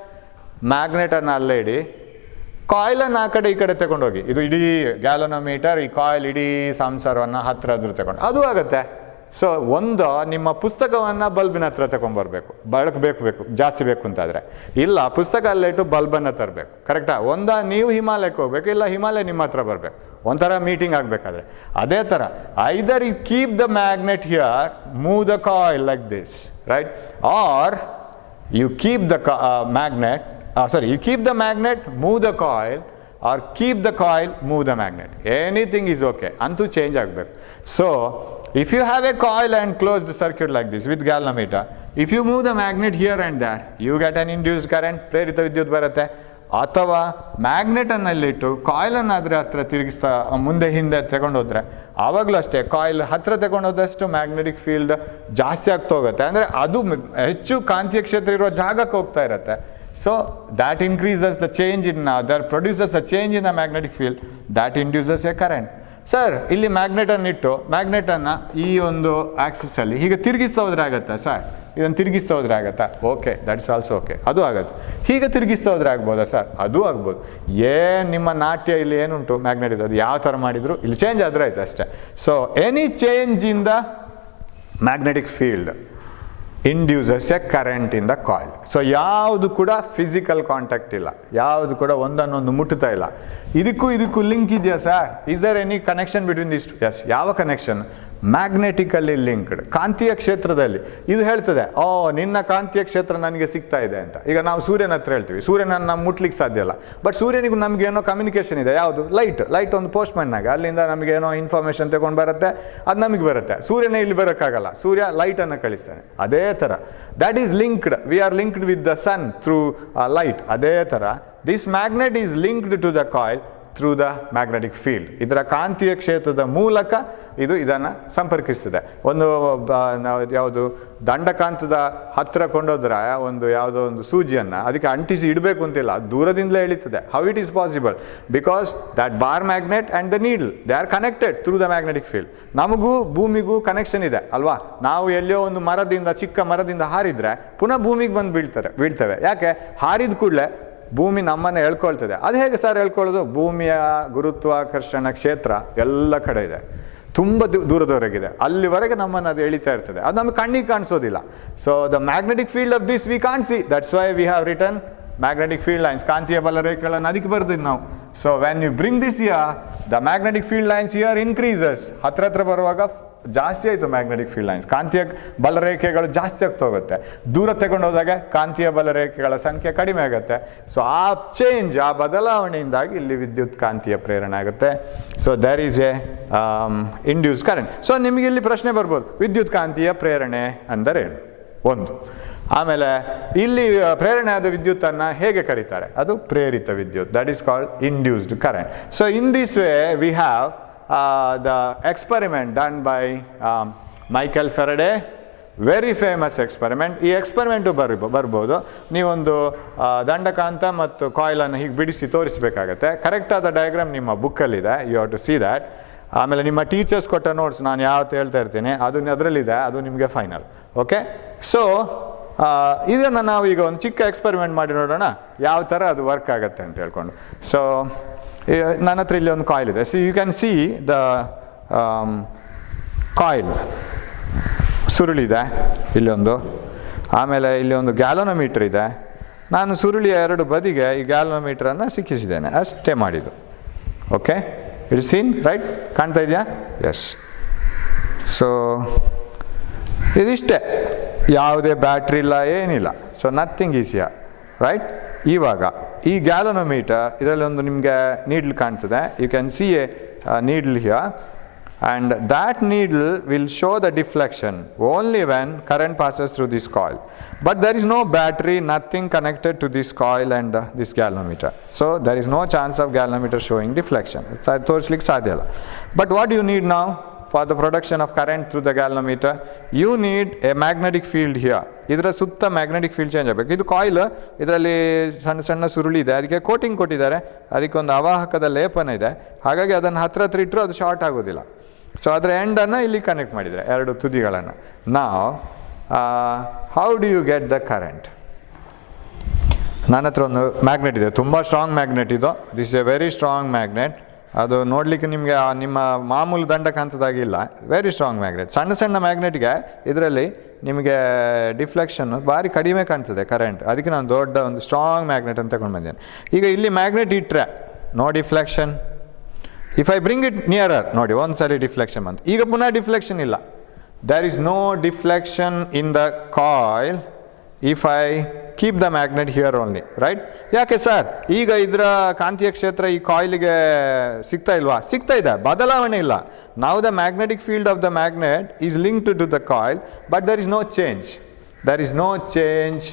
ಮ್ಯಾಗ್ನೆಟನ್ನು ಅಲ್ಲೇ ಇಡಿ, ಕಾಯಿಲನ್ನು ಆ ಕಡೆ ಈ ಕಡೆ ತಗೊಂಡೋಗಿ, ಇದು ಇಡೀ ಗ್ಯಾಲನೋಮೀಟರ್, ಈ ಕಾಯಿಲ್ ಇಡೀ ಸಂಸಾರವನ್ನು ಹತ್ತಿರ ತಗೊಂಡು ಅದು ಆಗುತ್ತೆ. ಸೊ ಒಂದು ನಿಮ್ಮ ಪುಸ್ತಕವನ್ನು ಬಲ್ಬಿನ ಹತ್ರ ತಗೊಂಡ್ಬರ್ಬೇಕು, ಬೆಳಕು ಬೇಕು ಜಾಸ್ತಿ ಬೇಕು ಅಂತಾದರೆ. ಇಲ್ಲ, ಪುಸ್ತಕ ಅಲ್ಲಿಟ್ಟು ಬಲ್ಬನ್ನು ತರಬೇಕು, ಕರೆಕ್ಟಾ? ನೀವು ಹಿಮಾಲಯಕ್ಕೆ ಹೋಗ್ಬೇಕು, ಇಲ್ಲ ಹಿಮಾಲಯ ನಿಮ್ಮ ಹತ್ರ ಬರಬೇಕು, ಒಂಥರ ಮೀಟಿಂಗ್ ಆಗಬೇಕಾದ್ರೆ. ಅದೇ ಥರ either you keep the magnet here, move the coil like this, right? Or you keep the magnet, you keep the magnet, move the coil, or keep the coil, move the magnet. Anything is okay. Antu change ಆಗಬೇಕು. So if you have a coil and closed circuit like this with galvanometer, if you move the magnet here and there, you get an induced current, ಪ್ರೇರಿತ ವಿದ್ಯುತ್ ಬರುತ್ತೆ. ಅಥವಾ ಮ್ಯಾಗ್ನೆಟನ್ನಲ್ಲಿಟ್ಟು ಕಾಯಿಲನ್ನು ಅದರ ಹತ್ರ ತಿರುಗಿಸ್ತಾ ಮುಂದೆ ಹಿಂದೆ ತಗೊಂಡೋದ್ರೆ ಆವಾಗಲೂ ಅಷ್ಟೇ, ಕಾಯಿಲ್ ಹತ್ರ ತಗೊಂಡೋದಷ್ಟು ಮ್ಯಾಗ್ನೆಟಿಕ್ ಫೀಲ್ಡ್ ಜಾಸ್ತಿ ಆಗ್ತಾ ಹೋಗುತ್ತೆ. ಅಂದರೆ ಅದು ಹೆಚ್ಚು ಕಾಂತೀಯ ಕ್ಷೇತ್ರ ಇರುವ ಜಾಗಕ್ಕೆ ಹೋಗ್ತಾ ಇರುತ್ತೆ. So that increases the change in, that produces a change in the magnetic field, that induces a current. Sir, ಇಲ್ಲಿ ಮ್ಯಾಗ್ನೆಟನ್ನು ಇಟ್ಟು ಮ್ಯಾಗ್ನೆಟನ್ನು ಈ ಒಂದು ಆಕ್ಸಿಸಲ್ಲಿ ಹೀಗೆ ತಿರುಗಿಸ್ತಾ ಹೋದ್ರೆ ಆಗುತ್ತಾ ಸರ್? ಇದನ್ನು ತಿರುಗಿಸ್ತಾ ಹೋದ್ರೆ ಆಗುತ್ತಾ? Okay, that is also okay, ಅದು ಆಗುತ್ತೆ. ಹೀಗೆ ತಿರುಗಿಸ್ತಾ ಹೋದ್ರೆ ಆಗ್ಬೋದಾ ಸರ್? ಅದು ಆಗ್ಬೋದು. ನಿಮ್ಮ ನಾಟ್ಯ ಇಲ್ಲಿ ಏನುಂಟು ಮ್ಯಾಗ್ನೆಟ್ ಇದು, ಅದು ಯಾವ ಥರ ಮಾಡಿದ್ರು ಇಲ್ಲಿ ಚೇಂಜ್ ಆದರೆ ಆಯ್ತು ಅಷ್ಟೇ. So any change in the magnetic field induces A current in the coil. So ಯಾವುದು ಕೂಡ ಫಿಸಿಕಲ್ ಕಾಂಟ್ಯಾಕ್ಟ್ ಇಲ್ಲ, ಯಾವುದು ಕೂಡ ಒಂದನ್ನೊಂದು ಮುಟ್ಟುತ್ತಾ ಇಲ್ಲ. ಇದಕ್ಕೂ ಲಿಂಕ್ ಇದೆಯಾ sir? Is there any connection between this two? Yes. ಯಾವ ಕನೆಕ್ಷನ್? ಮ್ಯಾಗ್ನೆಟಿಕಲಿ ಲಿಂಕ್ಡ್, ಕಾಂತೀಯ ಕ್ಷೇತ್ರದಲ್ಲಿ. ಇದು ಹೇಳ್ತದೆ, ಓ ನಿನ್ನ ಕಾಂತೀಯ ಕ್ಷೇತ್ರ ನನಗೆ ಸಿಗ್ತಾ ಇದೆ ಅಂತ. ಈಗ ನಾವು ಸೂರ್ಯನ ಹತ್ರ ಹೇಳ್ತೀವಿ, ಸೂರ್ಯನನ್ನು ನಾವು ಮುಟ್ಲಿಕ್ಕೆ ಸಾಧ್ಯ ಇಲ್ಲ, ಬಟ್ ಸೂರ್ಯನಿಗೂ ನಮಗೇನೋ ಕಮ್ಯುನಿಕೇಷನ್ ಇದೆ. ಯಾವುದು? ಲೈಟ್ ಒಂದು ಪೋಸ್ಟ್ಮನ್ನಾಗ ಅಲ್ಲಿಂದ ನಮಗೇನೋ ಇನ್ಫಾರ್ಮೇಷನ್ ತಗೊಂಡು ಬರುತ್ತೆ, ಅದು ನಮಗೆ ಬರುತ್ತೆ. ಸೂರ್ಯನೇ ಇಲ್ಲಿ ಬರೋಕ್ಕಾಗಲ್ಲ, ಸೂರ್ಯ ಲೈಟನ್ನು ಕಳಿಸ್ತಾನೆ. ಅದೇ ಥರ that is linked, we are linked with the sun through light. ಅದೇ ಥರ this magnet is linked to the coil through the magnetic field. ಇದರ ಕಾಂತೀಯ ಕ್ಷೇತ್ರದ ಮೂಲಕ ಇದು ಇದನ್ನು ಸಂಪರ್ಕಿಸ್ತದೆ. ಒಂದು ಯಾವುದು ದಂಡಕಾಂತದ ಹತ್ತಿರ ಕೊಂಡೋದ್ರೆ ಯಾವುದೋ ಒಂದು ಸೂಜಿಯನ್ನು ಅದಕ್ಕೆ ಅಂಟಿಸಿ ಇಡಬೇಕು ಅಂತಿಲ್ಲ, ಅದು ದೂರದಿಂದಲೇ ಎಳಿತದೆ. How it is possible? Because that bar magnet and the needle they are connected through the magnetic field. ನಮಗೂ ಭೂಮಿಗೂ ಕನೆಕ್ಷನ್ ಇದೆ ಅಲ್ವಾ? ನಾವು ಎಲ್ಲೋ ಒಂದು ಚಿಕ್ಕ ಮರದಿಂದ ಹಾರಿದರೆ ಪುನಃ ಭೂಮಿಗೆ ಬಂದು ಬೀಳ್ತೇವೆ. ಯಾಕೆ? ಹಾರಿದ ಕೂಡಲೇ ಭೂಮಿ ನಮ್ಮನ್ನು ಎಳ್ಕೊಳ್ತದೆ. ಅದು ಹೇಗೆ ಸರ್ ಎಳ್ಕೊಳ್ಳೋದು? ಭೂಮಿಯ ಗುರುತ್ವಾಕರ್ಷಣ ಕ್ಷೇತ್ರ ಎಲ್ಲ ಕಡೆ ಇದೆ, ತುಂಬ ದೂರದವರೆಗಿದೆ, ಅಲ್ಲಿವರೆಗೆ ನಮ್ಮನ್ನು ಅದು ಎಳಿತಾ ಇರ್ತದೆ. ಅದು ನಮಗೆ ಕಣ್ಣಿಗೆ ಕಾಣಿಸೋದಿಲ್ಲ. So the magnetic field of this we can't see, that's why we have return magnetic field lines. ಕಾಂತೀಯ ಬಲರೇಖೆಗಳನ್ನು ಅದಕ್ಕೆ ಬರ್ದಿದ್ದು ನಾವು. So when you bring this near the magnetic field lines near increases. ಹತ್ರ ಬರುವಾಗ ಜಾಸ್ತಿ ಆಯಿತು ಮ್ಯಾಗ್ನೆಟಿಕ್ ಫೀಲ್ಡ್ ಲೈನ್ಸ್, ಕಾಂತೀಯ ಬಲರೇಖೆಗಳು ಜಾಸ್ತಿ ಆಗ್ತಾ ಹೋಗುತ್ತೆ. ದೂರ ತಗೊಂಡೋದಾಗ ಕಾಂತೀಯ ಬಲರೇಖೆಗಳ ಸಂಖ್ಯೆ ಕಡಿಮೆ ಆಗುತ್ತೆ. ಸೊ ಆ ಚೇಂಜ್, ಆ ಬದಲಾವಣೆಯಿಂದಾಗಿ ಇಲ್ಲಿ ವಿದ್ಯುತ್ ಕಾಂತೀಯ ಪ್ರೇರಣೆ ಆಗುತ್ತೆ. So there is a induce current. So ನಿಮಗೆ ಇಲ್ಲಿ ಪ್ರಶ್ನೆ ಬರ್ಬೋದು, ವಿದ್ಯುತ್ ಕಾಂತೀಯ ಪ್ರೇರಣೆ ಅಂದರೇನು? ಒಂದು. ಆಮೇಲೆ ಇಲ್ಲಿ ಪ್ರೇರಣೆ ಆದ ವಿದ್ಯುತ್ತನ್ನು ಹೇಗೆ ಕರೀತಾರೆ? ಅದು ಪ್ರೇರಿತ ವಿದ್ಯುತ್, that is called induced current. So in this way we have the experiment done by Michael Faraday, very famous experiment. ಈ ಎಕ್ಸ್ಪೆರಿಮೆಂಟು ಬರ್ಬೋದು. ನೀವೊಂದು ದಂಡಕಾಂತ ಮತ್ತು ಕಾಯಿಲನ್ನು ಹೀಗೆ ಬಿಡಿಸಿ ತೋರಿಸಬೇಕಾಗತ್ತೆ. ಕರೆಕ್ಟಾದ ಡಯಾಗ್ರಾಮ್ ನಿಮ್ಮ ಬುಕ್ಕಲ್ಲಿದೆ, you have to see that. ಆಮೇಲೆ ನಿಮ್ಮ ಟೀಚರ್ಸ್ ಕೊಟ್ಟ ನೋಟ್ಸ್ ನಾನು ಯಾವತ್ತು ಹೇಳ್ತಾ ಇರ್ತೀನಿ ಅದರಲ್ಲಿದೆ, ಅದು ನಿಮಗೆ ಫೈನಲ್. ಓಕೆ, ಸೊ ಇದನ್ನು ನಾವು ಈಗ ಒಂದು ಚಿಕ್ಕ ಎಕ್ಸ್ಪೆರಿಮೆಂಟ್ ಮಾಡಿ ನೋಡೋಣ ಯಾವ ಥರ ಅದು ವರ್ಕ್ ಆಗುತ್ತೆ ಅಂತ ಹೇಳ್ಕೊಂಡು. ಸೊ ನನ್ನ ಹತ್ರ ಇಲ್ಲಿ ಒಂದು ಕಾಯಿಲ್ ಇದೆ. So you can see the coil, ಸುರುಳಿದೆ ಇಲ್ಲೊಂದು, ಆಮೇಲೆ ಇಲ್ಲಿ ಒಂದು ಗ್ಯಾಲೋನೋಮೀಟರ್ ಇದೆ. ನಾನು ಸುರುಳಿಯ ಎರಡು ಬದಿಗೆ ಈ ಗ್ಯಾಲೋನೋಮೀಟ್ರನ್ನು ಸಿಕ್ಕಿಸಿದ್ದೇನೆ, ಅಷ್ಟೇ ಮಾಡಿದ್ದು. Okay, it's seen right? ಕಾಣ್ತಾ ಇದೆಯಾ? ಎಸ್. ಸೊ ಇದಿಷ್ಟೇ, ಯಾವುದೇ ಬ್ಯಾಟ್ರಿ ಇಲ್ಲ, ಏನಿಲ್ಲ. So nothing is here, right? ಇವಾಗ ಈ ಗ್ಯಾಲೋನೋಮೀಟರ್, ಇದರಲ್ಲಿ ಒಂದು ನಿಮಗೆ ನೀಡ್ಲ್ ಕಾಣ್ತದೆ. You can see a needle here, and that needle will show the deflection only when current passes through this coil. But there is no battery, nothing connected to this coil and this galvanometer. So there is no chance of galvanometer showing deflection. ತೋರಿಸ್ಲಿಕ್ಕೆ ಸಾಧ್ಯ ಇಲ್ಲ. But what do you need now for the production of current through the galvanometer? You need a magnetic field here. ಇದರ ಸುತ್ತ magnetic field change ಆಗಬೇಕು. ಇದು coil, ಇದರಲ್ಲಿ ಸಣ್ಣ ಸಣ್ಣ ಸುರುಳಿ ಇದೆ, ಅದಕ್ಕೆ ಕೋಟಿಂಗ್ ಕೊಟ್ಟಿದ್ದಾರೆ, ಅದಕ್ಕೊಂದು ಅವಾಹಕದ ಲೇಪನ ಇದೆ. ಹಾಗಾಗಿ ಅದನ್ನು ಹತ್ರ ಇಟ್ಟರು ಅದು ಶಾರ್ಟ್ ಆಗೋದಿಲ್ಲ. ಸೊ ಅದರ ಎಂಡನ್ನು ಇಲ್ಲಿ ಕನೆಕ್ಟ್ ಮಾಡಿದರೆ, ಎರಡು ತುದಿಗಳನ್ನು. ನಾವು how do you get the current? ನನ್ನ ಹತ್ರ ಒಂದು ಮ್ಯಾಗ್ನೆಟ್ ಇದೆ, ತುಂಬ ಸ್ಟ್ರಾಂಗ್ ಮ್ಯಾಗ್ನೆಟ್ ಇದು. This a very strong magnet. ಅದು ನೋಡಲಿಕ್ಕೆ ನಿಮಗೆ ನಿಮ್ಮ ಮಾಮೂಲು ದಂಡಕಾಂತದಾಗಿಲ್ಲ, ವೆರಿ ಸ್ಟ್ರಾಂಗ್ ಮ್ಯಾಗ್ನೆಟ್. ಸಣ್ಣ ಸಣ್ಣ ಮ್ಯಾಗ್ನೆಟ್ಗೆ ಇದರಲ್ಲಿ ನಿಮಗೆ ಡಿಫ್ಲೆಕ್ಷನ್ನು ಭಾರಿ ಕಡಿಮೆ ಕಾಣ್ತದೆ ಕರೆಂಟ್. ಅದಕ್ಕೆ ನಾನು ದೊಡ್ಡ ಒಂದು ಸ್ಟ್ರಾಂಗ್ ಮ್ಯಾಗ್ನೆಟ್ ಅಂತ ತಗೊಂಡು ಬಂದೇನೆ. ಈಗ ಇಲ್ಲಿ ಮ್ಯಾಗ್ನೆಟ್ ಇಟ್ಟರೆ no deflection. If I bring it nearer, ನೋಡಿ ಒಂದು ಸರಿ ಡಿಫ್ಲೆಕ್ಷನ್ ಬಂತು, ಈಗ ಪುನಃ ಡಿಫ್ಲೆಕ್ಷನ್ ಇಲ್ಲ. There is no deflection in the coil if I keep the magnet here only, right? ಯಾಕೆ ಸರ್? ಈಗ ಇದರ ಕಾಂತೀಯ ಕ್ಷೇತ್ರ ಈ ಕಾಯಿಲಿಗೆ ಸಿಗ್ತಾ ಇಲ್ವಾ? ಸಿಗ್ತಾ ಇದೆ, ಬದಲಾವಣೆ ಇಲ್ಲ. ನಾವು the magnetic field of the magnet is linked to the coil, but there is no change. There is no change.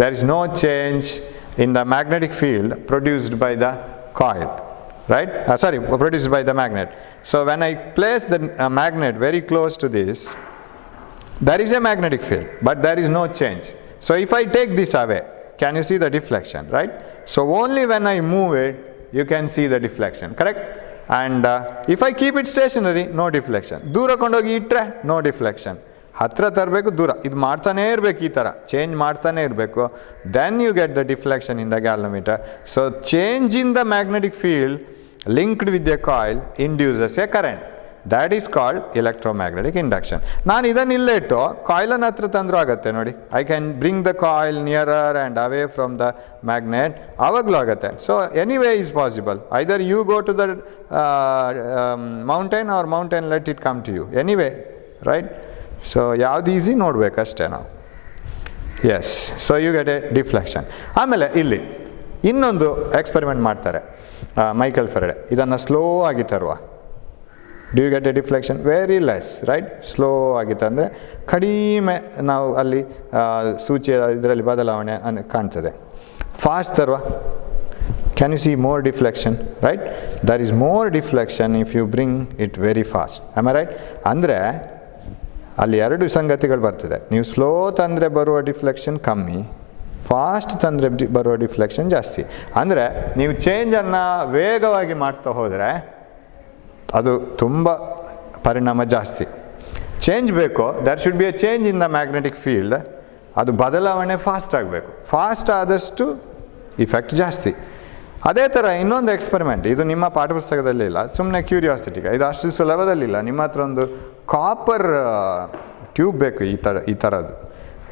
There is no change in the magnetic field produced by the coil, right? Produced by the magnet. So when I place the magnet very close to this, there is a magnetic field, but there is no change. So if I take this away, can you see the deflection, right? So only when I move it, you can see the deflection, correct? And if I keep it stationary, no deflection. ದೂರ ಕೊಂಡೋಗಿ ಇಟ್ಟರೆ no deflection. ಹತ್ರ ತರಬೇಕು, ದೂರ, ಇದು ಮಾಡ್ತಾನೇ ಇರಬೇಕು, ಈ ಥರ ಚೇಂಜ್ ಮಾಡ್ತಾನೆ ಇರಬೇಕು. Then you get the deflection in the galvanometer. So change in the magnetic field linked with a coil induces a current. That is called electromagnetic induction. ನಾನು ಇದನ್ನು ಇಲ್ಲೇ ಇಟ್ಟು ಕಾಯಿಲನ್ನು ಹತ್ರ ತಂದರೂ ಆಗುತ್ತೆ ನೋಡಿ. I can bring the coil nearer and away from the magnet, ಆವಾಗಲೂ ಆಗುತ್ತೆ. So anyway is possible. Either you go to the mountain or mountain let it come to you, anyway, right? So ಯಾವ್ದು easy ನೋಡಬೇಕಷ್ಟೇ ನಾವು. Yes, so you get a deflection. ಆಮೇಲೆ ಇಲ್ಲಿ ಇನ್ನೊಂದು experiment ಮಾಡ್ತಾರೆ Michael ಫೆರಡೆ. ಇದನ್ನು ಸ್ಲೋ ಆಗಿ ತರುವ. Do you get a deflection? Very less, right? Slow ಆಗಿ ತಂದರೆ ಕಡಿಮೆ ನಾವು ಅಲ್ಲಿ ಸೂಚಿಯ ಇದರಲ್ಲಿ ಬದಲಾವಣೆ ಕಾಣ್ತದೆ. ಫಾಸ್ಟ್ ತರುವ. Can you see more deflection, right? There is more deflection if you bring it very fast. Am I right? ಅಂದರೆ ಅಲ್ಲಿ ಎರಡು ಸಂಗತಿಗಳು ಬರ್ತದೆ. ನೀವು ಸ್ಲೋ ತಂದರೆ ಬರುವ ಡಿಫ್ಲೆಕ್ಷನ್ ಕಮ್ಮಿ, ಫಾಸ್ಟ್ ತಂದರೆ ಬರುವ ಡಿಫ್ಲೆಕ್ಷನ್ ಜಾಸ್ತಿ. ಅಂದರೆ ನೀವು ಚೇಂಜನ್ನು ವೇಗವಾಗಿ ಮಾಡ್ತಾ ಹೋದರೆ ಅದು ತುಂಬ ಪರಿಣಾಮ ಜಾಸ್ತಿ. ಚೇಂಜ್ ಬೇಕು, there should be a change in the magnetic field. ಅದು ಬದಲಾವಣೆ ಫಾಸ್ಟ್ ಆಗಬೇಕು. ಫಾಸ್ಟ್ ಆದಷ್ಟು ಇಫೆಕ್ಟ್ ಜಾಸ್ತಿ. ಅದೇ ಥರ ಇನ್ನೊಂದು ಎಕ್ಸ್ಪೆರಿಮೆಂಟ್, ಇದು ನಿಮ್ಮ ಪಾಠ್ಯಪುಸ್ತಕದಲ್ಲಿಲ್ಲ, ಸುಮ್ಮನೆ ಕ್ಯೂರಿಯಾಸಿಟಿಗೆ. ಇದು ಅಷ್ಟು ಸುಲಭದಲ್ಲಿಲ್ಲ. ನಿಮ್ಮ ಹತ್ರ ಒಂದು ಕಾಪರ್ ಟ್ಯೂಬ್ ಬೇಕು ಈ ಥರದ್ದು.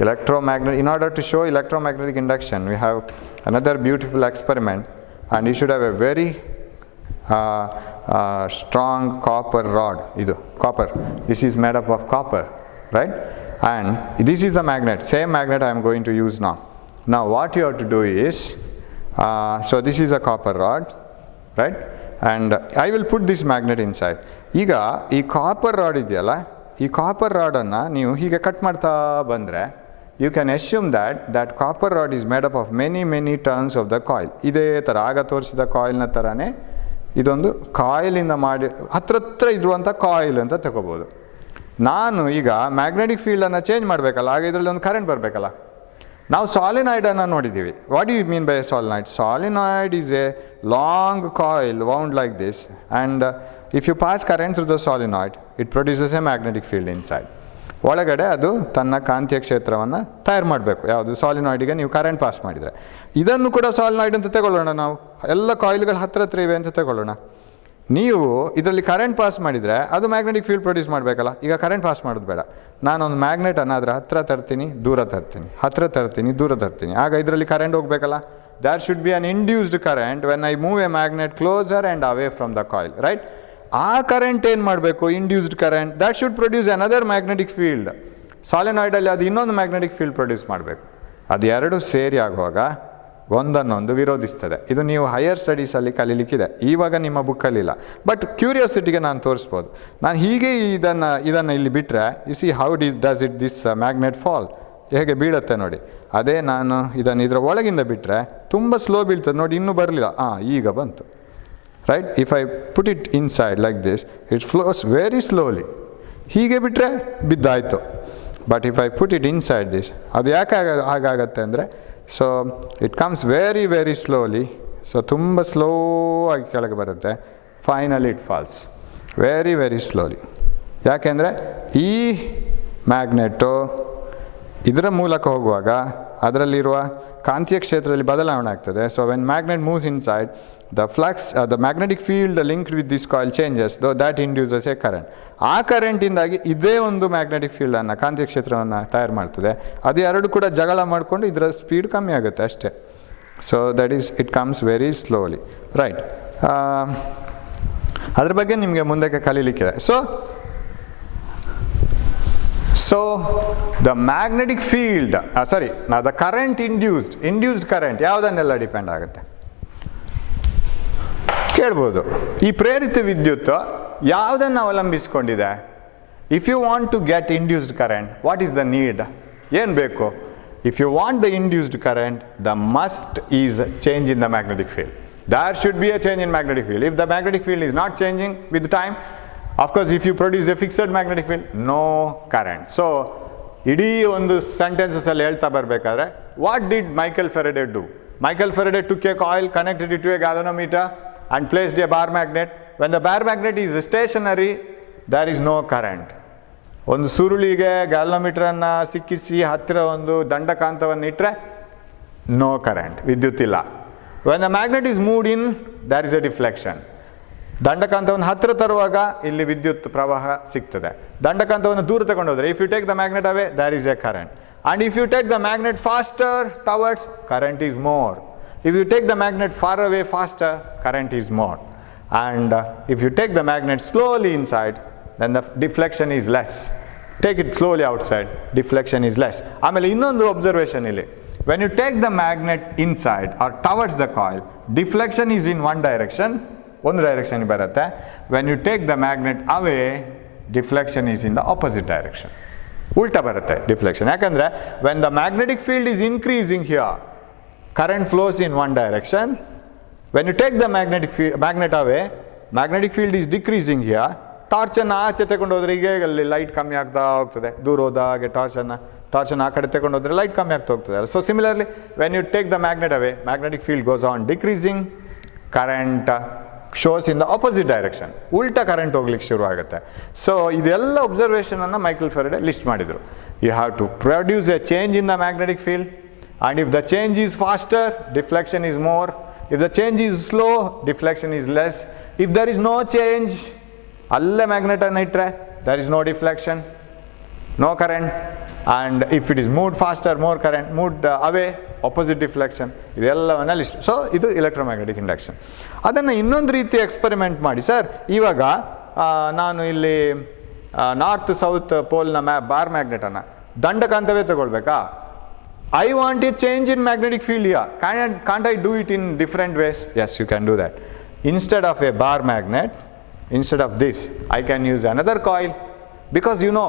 Electromagnetic, in order to show electromagnetic induction, we have another beautiful experiment, and you should have a very strong copper rod. Idu copper. This is made up of copper, right? And this is the magnet. Same magnet I am going to use now. Now what you have to do is, so this is a copper rod, right? And I will put this magnet inside. ಈಗ ಈ copper rod ಇದೆಯಲ್ಲ, ಈ copper ರಾಡನ್ನು ನೀವು ಹೀಗೆ cut ಮಾಡ್ತಾ ಬಂದರೆ you can assume that copper rod is made up of many turns of the coil. ಇದೇ ಥರ ಆಗ ತೋರಿಸಿದ ಕಾಯಿಲ್ನ ಥರನೇ ಇದೊಂದು ಕಾಯಿಲಿಂದ ಮಾಡಿ ಹತ್ರ ಇರುವಂಥ ಕಾಯಿಲ್ ಅಂತ ತಗೋಬೋದು. ನಾನು ಈಗ ಮ್ಯಾಗ್ನೆಟಿಕ್ ಫೀಲ್ಡನ್ನು ಚೇಂಜ್ ಮಾಡಬೇಕಲ್ಲ, ಆಗ ಇದರಲ್ಲಿ ಒಂದು ಕರೆಂಟ್ ಬರಬೇಕಲ್ಲ. ನಾವು ಸಾಲಿನಾಯ್ಡನ್ನು ನೋಡಿದ್ದೀವಿ. What you mean by a solenoid? Solenoid is a long coil wound like this, and if you pass current through the solenoid, it produces a magnetic field inside. ಒಳಗಡೆ ಅದು ತನ್ನ ಕಾಂತೀಯ ಕ್ಷೇತ್ರವನ್ನು ತಯಾರು ಮಾಡಬೇಕು. ಯಾವುದು? ಸಾಲಿನಾಯ್ಡಿಗೆ ನೀವು ಕರೆಂಟ್ ಪಾಸ್ ಮಾಡಿದರೆ. ಇದನ್ನು ಕೂಡ ಸಾಲಿನಾಯ್ಡ್ ಅಂತ ತಗೊಳ್ಳೋಣ. ನಾವು ಎಲ್ಲ ಕಾಯಿಲ್ಗಳು ಹತ್ರ ಇವೆ ಅಂತ ತಗೊಳ್ಳೋಣ. ನೀವು ಇದರಲ್ಲಿ ಕರೆಂಟ್ ಪಾಸ್ ಮಾಡಿದರೆ ಅದು ಮ್ಯಾಗ್ನೆಟಿಕ್ ಫೀಲ್ಡ್ ಪ್ರೊಡ್ಯೂಸ್ ಮಾಡಬೇಕಲ್ಲ. ಈಗ ಕರೆಂಟ್ ಪಾಸ್ ಮಾಡೋದು ಬೇಡ, ನಾನೊಂದು ಮ್ಯಾಗ್ನೆಟನ್ನು ಅದರ ಹತ್ರ ತರ್ತೀನಿ, ದೂರ ತರ್ತೀನಿ, ಹತ್ರ ತರ್ತೀನಿ, ದೂರ ತರ್ತೀನಿ. ಆಗ ಇದರಲ್ಲಿ current ಹೋಗಬೇಕಲ್ಲ. there should be an induced current when I move a magnet closer and away from the coil, right? ಆ ಕರೆಂಟ್ ಏನು ಮಾಡಬೇಕು? Induced current, that should produce another magnetic field. ಸಾಲಿನಾಯ್ಡಲ್ಲಿ ಅದು ಇನ್ನೊಂದು ಮ್ಯಾಗ್ನೆಟಿಕ್ ಫೀಲ್ಡ್ ಪ್ರೊಡ್ಯೂಸ್ ಮಾಡಬೇಕು. ಅದು ಎರಡು ಸೇರಿ ಆಗುವಾಗ ಒಂದನ್ನೊಂದು ವಿರೋಧಿಸ್ತದೆ. ಇದು ನೀವು ಹೈಯರ್ ಸ್ಟಡೀಸಲ್ಲಿ ಕಲೀಲಿಕ್ಕಿದೆ, ಇವಾಗ ನಿಮ್ಮ ಬುಕ್ಕಲ್ಲಿಲ್ಲ. ಬಟ್ ಕ್ಯೂರಿಯಾಸಿಟಿಗೆ ನಾನು ತೋರಿಸ್ಬೋದು. ನಾನು ಹೀಗೆ ಇದನ್ನು ಇಲ್ಲಿ ಬಿಟ್ಟರೆ, U C how does it this magnet fall, ಹೇಗೆ ಬೀಳುತ್ತೆ ನೋಡಿ. ಅದೇ ನಾನು ಇದನ್ನು ಇದರ ಒಳಗಿಂದ ಬಿಟ್ಟರೆ ತುಂಬ ಸ್ಲೋ ಬೀಳ್ತದೆ ನೋಡಿ. ಇನ್ನೂ ಬರಲಿಲ್ಲ, ಈಗ ಬಂತು, right? If I put it inside like this, it flows very slowly. ಹೀಗೆ ಬಿಟ್ಟರೆ ಬಿದ್ದಾಯಿತು. But if I put it inside this, ಅದು ಯಾಕೆ ಹಾಗಾಗತ್ತೆ ಅಂದರೆ, so it comes very slowly. So ತುಂಬ ಸ್ಲೋ ಆಗಿ ಕೆಳಗೆ ಬರುತ್ತೆ. Finally it falls very slowly. ಯಾಕೆಂದರೆ ಈ ಮ್ಯಾಗ್ನೆಟು ಇದರ ಮೂಲಕ ಹೋಗುವಾಗ ಅದರಲ್ಲಿರುವ ಕಾಂತೀಯ ಕ್ಷೇತ್ರದಲ್ಲಿ ಬದಲಾವಣೆ ಆಗ್ತದೆ. So when magnet moves inside, the flux, the magnetic field linked with this coil changes, though that induces a current. ಆ ಕರೆಂಟಿಂದಾಗಿ ಇದೇ ಒಂದು ಮ್ಯಾಗ್ನೆಟಿಕ್ ಫೀಲ್ಡನ್ನು, ಕಾಂತೀಯ ಕ್ಷೇತ್ರವನ್ನು ತಯಾರು ಮಾಡ್ತದೆ. ಅದು ಎರಡು ಕೂಡ ಜಗಳ ಮಾಡಿಕೊಂಡು ಇದರ ಸ್ಪೀಡ್ ಕಮ್ಮಿ ಆಗುತ್ತೆ ಅಷ್ಟೇ. So that is, it comes very slowly, right? ಅದ್ರ ಬಗ್ಗೆ ನಿಮಗೆ ಮುಂದಕ್ಕೆ ಕಲೀಲಿಕ್ಕಿದೆ. So the magnetic field, the current induced current ಯಾವುದನ್ನೆಲ್ಲ ಡಿಪೆಂಡ್ ಆಗುತ್ತೆ ಕೇಳ್ಬೋದು. ಈ ಪ್ರೇರಿತ ವಿದ್ಯುತ್ ಯಾವುದನ್ನು ಅವಲಂಬಿಸಿಕೊಂಡಿದೆ? If you want to get induced current, what is the need? ಏನು ಬೇಕು? If you want the induced current, the must is change in the magnetic field. there should be a change in magnetic field. If the magnetic field is not changing with time, of course if you produce a fixed magnetic field, no current. So ಇಡೀ ಒಂದು ಸೆಂಟೆನ್ಸಲ್ಲಿ ಹೇಳ್ತಾ ಬರಬೇಕಾದ್ರೆ, what did Michael ಫೆರಡೆ do? Michael Faraday took a coil, connected it to a galvanometer and placed a bar magnet. When the bar magnet is stationary, there is no current. ಒಂದು ಸುರುಳಿಗೆ ಗ್ಯಾಲೋಮೀಟರನ್ನು ಸಿಕ್ಕಿಸಿ ಹತ್ತಿರ ಒಂದು ದಂಡಕಾಂತವನ್ನು ಇಟ್ಟರೆ no current, ವಿದ್ಯುತ್ ಇಲ್ಲ. When the magnet is moved in, there is a deflection. ದಂಡಕಾಂತವನ್ನು ಹತ್ತಿರ ತರುವಾಗ ಇಲ್ಲಿ ವಿದ್ಯುತ್ ಪ್ರವಾಹ ಸಿಗ್ತದೆ. ದಂಡಕಾಂತವನ್ನು ದೂರ ತಗೊಂಡೋದ್ರೆ, if you take the magnet away, there is a current. And if you take the magnet faster towards, current is more. If you take the magnet far away faster, current is more. And if you take the magnet slowly inside, then the deflection is less. Take it slowly outside, deflection is less. ಆಮೇಲೆ ಇನ್ನೊಂದು observation ಇಲ್ಲಿ, when you take the magnet inside or towards the coil, deflection is in one direction, ಒಂದು direction ಬರುತ್ತೆ. when you take the magnet away, deflection is in the opposite direction. ಉಲ್ಟಾ ಬರುತ್ತೆ deflection. ಯಾಕಂದರೆ when the magnetic field is increasing here, current flows in one direction. when you take the magnet away, magnetic field is decreasing here. ಟಾರ್ಚನ್ನು ಆಚೆ ತಗೊಂಡು ಹೋದರೆ ಈಗ ಅಲ್ಲಿ light ಕಮ್ಮಿ ಆಗ್ತಾ ಹೋಗ್ತದೆ. ದೂರ ಹೋದಾಗೆ ಟಾರ್ಚನ್ನು ಆ ಕಡೆ ತಗೊಂಡು ಹೋದರೆ ಲೈಟ್ ಕಮ್ಮಿ ಆಗ್ತಾ ಹೋಗ್ತದೆ. So similarly when you take the magnet away, magnetic field goes on decreasing, current shows in the opposite direction. ಉಲ್ಟಾ ಕರೆಂಟ್ ಹೋಗ್ಲಿಕ್ಕೆ ಶುರು ಆಗುತ್ತೆ. ಸೊ ಇದೆಲ್ಲ ಒಬ್ಸರ್ವೇಷನನ್ನು ಮೈಕಲ್ ಫೆರಡೆ ಲಿಸ್ಟ್ ಮಾಡಿದರು. You have to produce a change in the magnetic field, and if the change is faster, deflection is more. If the change is slow, deflection is less. If there is no change, ಅಲ್ಲೇ ಮ್ಯಾಗ್ನೆಟನ್ನು ಇಟ್ಟರೆ there is no deflection, no current. And if it is moved faster, more current, moved away, opposite deflection. ಇದೆಲ್ಲವನ್ನ list. So ಇದು electromagnetic induction. ಅದನ್ನು ಇನ್ನೊಂದು ರೀತಿ experiment ಮಾಡಿ, sir ಇವಾಗ ನಾನು ಇಲ್ಲಿ ನಾರ್ತ್ ಸೌತ್ ಪೋಲ್ನ ಬಾರ್ ಮ್ಯಾಗ್ನೆಟನ್ನು ದಂಡಕಾಂತವೇ ತಗೊಳ್ಬೇಕಾ? I want a change in magnetic field here. Can't I do it in different ways? Yes, you can do that. Instead of a bar magnet, instead of this, I can use another coil, because you know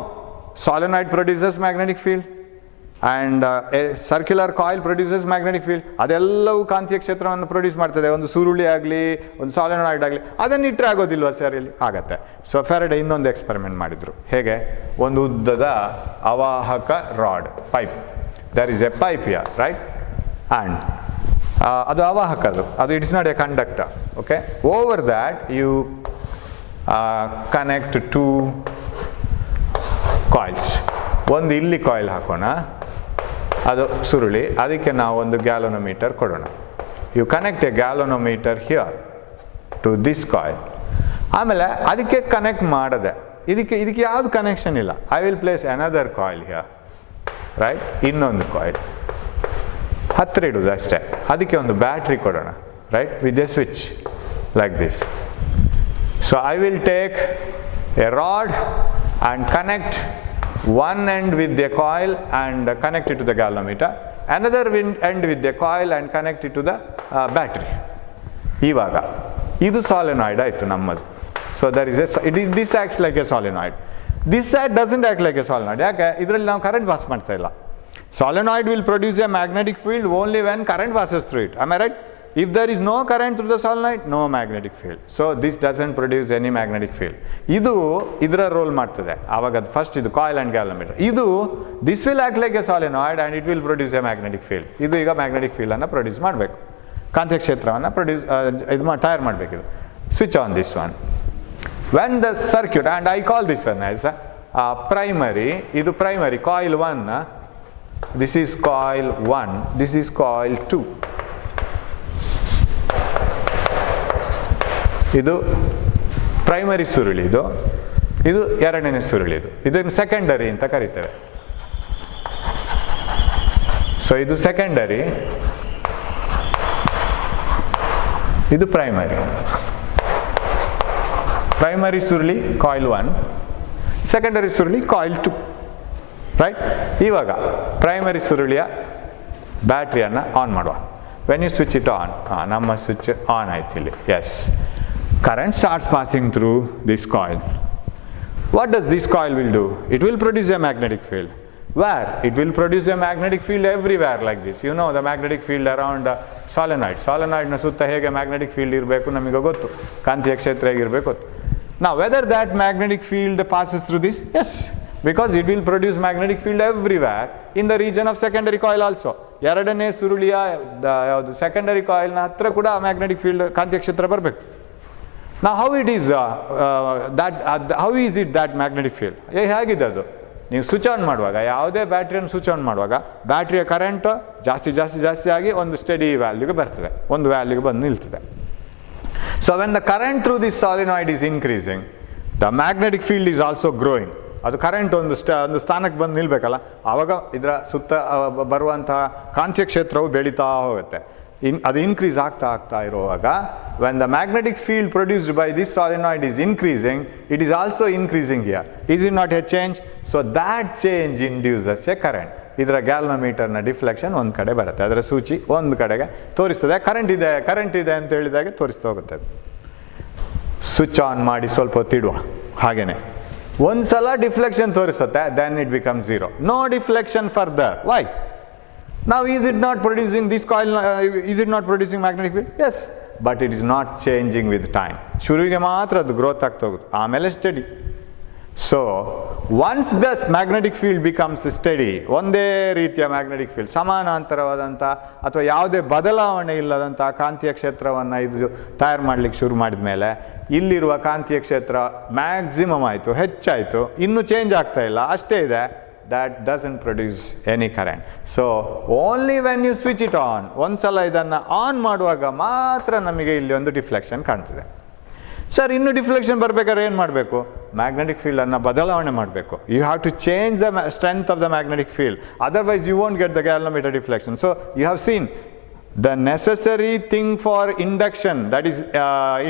solenoid produces magnetic field and a circular coil produces magnetic field. ಅದೆಲ್ಲವೂ ಕಾಂತೀಯ ಕ್ಷೇತ್ರವನ್ನು produce ಮಾಡ್ತದೆ. ಒಂದು ಸುರುಳಿ ಆಗಲಿ, ಒಂದು ಸಾಲಿನಾಯ್ಡ್ ಆಗಲಿ, ಅದನ್ನು ಇಟ್ಟರೆ ಆಗೋದಿಲ್ವ ಸರ್? ಇಲ್ಲಿ ಆಗತ್ತೆ. ಸೊ ಫೆರಡೆ ಇನ್ನೊಂದು ಎಕ್ಸ್ಪೆರಿಮೆಂಟ್ ಮಾಡಿದರು. ಹೇಗೆ? ಒಂದು ಉದ್ದದ ಅವಾಹಕ rod, pipe. There is a pipe here, right? And ಅದು ಅವಾಹಕ, ಅದು it's not a conductor. Okay, over that you connect to coils. ಒಂದು ಇಲ್ಲಿ ಕಾಯಿಲ್ ಹಾಕೋಣ, ಅದು ಸುರುಳಿ, ಅದಕ್ಕೆ ನಾವು ಒಂದು ಗ್ಯಾಲೋನೋಮೀಟರ್ ಕೊಡೋಣ. You connect a galvanometer here to this coil. ಆಮೇಲೆ ಅದಕ್ಕೆ ಕನೆಕ್ಟ್ ಮಾಡದೆ, ಇದಕ್ಕೆ ಯಾವುದು ಕನೆಕ್ಷನ್ ಇಲ್ಲ. I will place another coil here, right? ಇನ್ನೊಂದು ಕಾಯಿಲ್ ಹತ್ತಿರ ಇಡುವುದು ಅಷ್ಟೇ. ಅದಕ್ಕೆ ಒಂದು ಬ್ಯಾಟ್ರಿ ಕೊಡೋಣ, right? With a switch like this. So I will take a rod and connect one end with the coil and connect it to the galvanometer, another end with the coil and connect it to the battery. ಇವಾಗ ಇದು solenoid ಆಯಿತು ನಮ್ಮದು. So there is this acts like a solenoid. This side doesn't act like a solenoid. ಯಾಕೆ? ಇದರಲ್ಲಿ ನಾವು current pass ಮಾಡ್ತಾ ಇಲ್ಲ. Solenoid will produce a magnetic field only when current passes through it. Am I right? If there is no current through the solenoid, no magnetic field. So this doesn't produce any magnetic field. ಇದು ಇದರ roll ಮಾಡ್ತದೆ. ಆವಾಗ first ಇದು coil and galvanometer. ಇದು this will act like a solenoid and it will produce a magnetic field. ಇದು ಈಗ magnetic ಫೀಲ್ಡನ್ನು produce ಮಾಡಬೇಕು, ಕಾಂತೀಯ ಕ್ಷೇತ್ರವನ್ನು ತಯಾರು ಮಾಡಬೇಕು. ಇದು switch on this one. When the circuit, and I call this one as primary. ಇದು primary coil 1. This is coil 1, this is coil 2. ಇದು ಪ್ರೈಮರಿ ಸುರುಳಿ, ಇದು ಎರಡನೇ ಸುರುಳಿ. ಇದನ್ನು ಸೆಕೆಂಡರಿ ಅಂತ ಕರೀತೇವೆ. ಸೊ ಇದು ಸೆಕೆಂಡರಿ, ಇದು ಪ್ರೈಮರಿ. ಪ್ರೈಮರಿ ಸುರುಳಿ ಕಾಯಿಲ್ 1, ಸೆಕೆಂಡರಿ ಸುರುಳಿ ಕಾಯಿಲ್ 2, ರೈಟ್? ಇವಾಗ ಪ್ರೈಮರಿ ಸುರುಳಿಯ ಬ್ಯಾಟ್ರಿಯನ್ನು ಆನ್ ಮಾಡುವ. When you switch it on, ನಮ್ಮ ಸ್ವಿಚ್ ಆನ್ ಆಯ್ತು ಇಲ್ಲಿ. Yes, current starts passing through this coil. What does this coil will do? It will produce a magnetic field. Where? It will produce a magnetic field everywhere like this. You know the magnetic field around solenoid. Solenoid ನ ಸುತ್ತ ಹೇಗೆ magnetic field ಇರಬೇಕು ನಮಗೆ ಗೊತ್ತು, ಕಾಂತೀಯ ಕ್ಷೇತ್ರ ಹೇಗಿರಬೇಕು ಗೊತ್ತು. Now whether that magnetic field passes through this? Yes, because it will produce magnetic field everywhere in the region of secondary coil also. ಎರಡನೇ ಸುರುಳಿಯ ಯಾವುದು ಸೆಕೆಂಡರಿ ಕಾಯಿಲ್ನ ಹತ್ರ ಕೂಡ ಮ್ಯಾಗ್ನೆಟಿಕ್ ಫೀಲ್ಡ್, ಕಾಂತೀಯ ಕ್ಷೇತ್ರ ಬರಬೇಕು. Now how it is how is it that magnetic field? ಹೇಗಿದೆ ಅದು? ನೀವು ಸ್ವಿಚ್ ಆನ್ ಮಾಡುವಾಗ, ಯಾವುದೇ ಬ್ಯಾಟ್ರಿಯನ್ನು ಸ್ವಿಚ್ ಆನ್ ಮಾಡುವಾಗ ಬ್ಯಾಟ್ರಿಯ ಕರೆಂಟ್ ಜಾಸ್ತಿ ಆಗಿ ಒಂದು ಸ್ಟಡಿ ವ್ಯಾಲ್ಯೂಗೆ ಬರ್ತದೆ, ಒಂದು ವ್ಯಾಲ್ಯೂಗೆ ಬಂದು ನಿಲ್ತದೆ. So when the current through this solenoid is increasing, the magnetic field is also growing. ಅದು ಕರೆಂಟ್ ಒಂದು ಸ್ಥಾನಕ್ಕೆ ಬಂದು ನಿಲ್ಬೇಕಲ್ಲ, ಆವಾಗ ಇದರ ಸುತ್ತ ಬರುವಂತಹ ಕಾಂತೀಯ ಕ್ಷೇತ್ರವು ಬೆಳೀತಾ ಹೋಗುತ್ತೆ. ಅದು ಇನ್ಕ್ರೀಸ್ ಆಗ್ತಾ ಇರುವಾಗ, when the magnetic field produced by this solenoid is increasing, it is also increasing here. Is it not a change? So that change induces a current. ಇದರ ಗ್ಯಾಲ್ವನೋಮೀಟರ್ನ ಡಿಫ್ಲೆಕ್ಷನ್ ಒಂದು ಕಡೆ ಬರುತ್ತೆ, ಅದರ ಸೂಚಿ ಒಂದು ಕಡೆಗೆ ತೋರಿಸ್ತದೆ. ಕರೆಂಟ್ ಇದೆ ಅಂತ ಹೇಳಿದಾಗೆ ತೋರಿಸ್ತಾ ಹೋಗುತ್ತೆ. ಅದು ಸ್ವಿಚ್ ಆನ್ ಮಾಡಿ ಸ್ವಲ್ಪ ಹೊತ್ತಿಡುವ, ಹಾಗೇನೆ ಒಂದ್ಸಲ ಡಿಫ್ಲೆಕ್ಷನ್ ತೋರಿಸುತ್ತೆ, then it becomes zero. No deflection further. Why? Now is it not producing this coil, is it not producing magnetic field? Yes, but it is not changing with time. ಶುರುವಿಗೆ ಮಾತ್ರ ಅದು growth ಆಗ್ತಾ ಹೋಗುತ್ತೆ, ಆಮೇಲೆ study. So once the magnetic field becomes study, ಒಂದೇ ರೀತಿಯ magnetic field, ಸಮಾನಾಂತರವಾದಂಥ ಅಥವಾ ಯಾವುದೇ ಬದಲಾವಣೆ ಇಲ್ಲದಂಥ ಕಾಂತೀಯ ಕ್ಷೇತ್ರವನ್ನು ಇದು ತಯಾರು ಮಾಡಲಿಕ್ಕೆ ಶುರು ಮಾಡಿದ ಮೇಲೆ, ಇಲ್ಲಿರುವ ಕಾಂತೀಯ ಕ್ಷೇತ್ರ ಮ್ಯಾಕ್ಸಿಮಮ್ ಆಯಿತು, ಹೆಚ್ಚಾಯಿತು, ಇನ್ನೂ ಚೇಂಜ್ ಆಗ್ತಾ ಇಲ್ಲ, ಅಷ್ಟೇ ಇದೆ. that doesn't produce any current. So only when you switch it on, ಒಂದ್ಸಲ ಇದನ್ನು ಆನ್ ಮಾಡುವಾಗ ಮಾತ್ರ ನಮಗೆ ಇಲ್ಲಿ ಒಂದು ಡಿಫ್ಲೆಕ್ಷನ್ ಕಾಣ್ತದೆ. ಸರ್, ಇನ್ನು ಡಿಫ್ಲೆಕ್ಷನ್ ಬರಬೇಕಾದ್ರೆ ಏನು ಮಾಡಬೇಕು? ಮ್ಯಾಗ್ನೆಟಿಕ್ ಫೀಲ್ಡನ್ನು ಬದಲಾವಣೆ ಮಾಡಬೇಕು. You have to change the strength of the magnetic field, otherwise you won't get the galvanometer deflection. So you have seen the necessary thing for induction, that is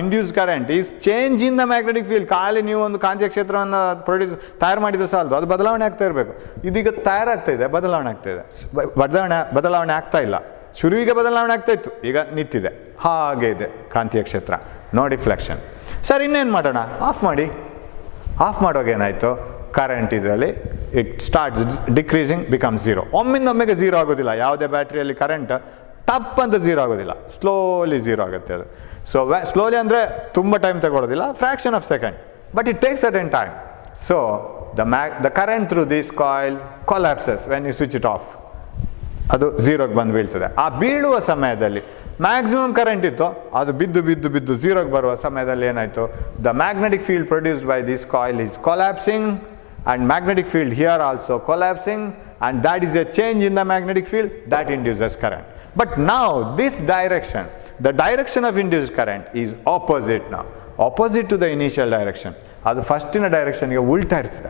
induced current, is change in the magnetic field. ಖಾಲಿ ನೀವು ಒಂದು ಕಾಂತೀಯ ಕ್ಷೇತ್ರವನ್ನು ತಯಾರು ಮಾಡಿದ್ರೆ ಸಾಲದು, ಅದು ಬದಲಾವಣೆ ಆಗ್ತಾ ಇರಬೇಕು. ಇದೀಗ ತಯಾರಾಗ್ತಾ ಇದೆ, ಬದಲಾವಣೆ ಆಗ್ತಾ ಇದೆ, ಬದಲಾವಣೆ ಆಗ್ತಾ ಇಲ್ಲ. ಶುರುವಿಗೆ ಬದಲಾವಣೆ ಆಗ್ತಾ ಇತ್ತು, ಈಗ ನಿಂತಿದೆ, ಹಾಗೆ ಇದೆ ಕಾಂತೀಯ ಕ್ಷೇತ್ರ, ನೋ ಡಿಫ್ಲೆಕ್ಷನ್. ಸರ್, ಇನ್ನೇನು ಮಾಡೋಣ? ಆಫ್ ಮಾಡಿ. ಆಫ್ ಮಾಡುವಾಗ ಏನಾಯಿತು? ಕರೆಂಟ್ ಇದರಲ್ಲಿ it starts decreasing, become zero. ಒಮ್ಮೆಗೆ ಝೀರೋ ಆಗೋದಿಲ್ಲ. ಯಾವುದೇ ಬ್ಯಾಟ್ರಿಯಲ್ಲಿ ಕರೆಂಟ್ ಟಪ್ ಅಂತ ಝೀರೋ ಆಗೋದಿಲ್ಲ, ಸ್ಲೋಲಿ ಝೀರೋ ಆಗುತ್ತೆ ಅದು. ಸೊ ಸ್ಲೋಲಿ ಅಂದರೆ ತುಂಬ ಟೈಮ್ ತಗೊಳ್ಳೋದಿಲ್ಲ, fraction of second, but it takes certain time. So the current through this coil collapses when you switch it off. ಅದು ಝೀರೋಗೆ ಬಂದು ಬೀಳ್ತದೆ. ಆ ಬೀಳುವ ಸಮಯದಲ್ಲಿ ಮ್ಯಾಕ್ಸಿಮಮ್ ಕರೆಂಟ್ ಇತ್ತು, ಅದು ಬಿದ್ದು ಝೀರೋಗೆ ಬರುವ ಸಮಯದಲ್ಲಿ ಏನಾಯಿತು? The magnetic field produced by this coil is collapsing, and magnetic field here also collapsing, and that is a change in the magnetic field that induces current. But now this direction, the direction of induced current is opposite now, opposite to the initial direction. ಅದು ಫಸ್ಟಿನ ಡೈರೆಕ್ಷನ್ಗೆ ಉಲ್ಟಾ ಇರ್ತದೆ.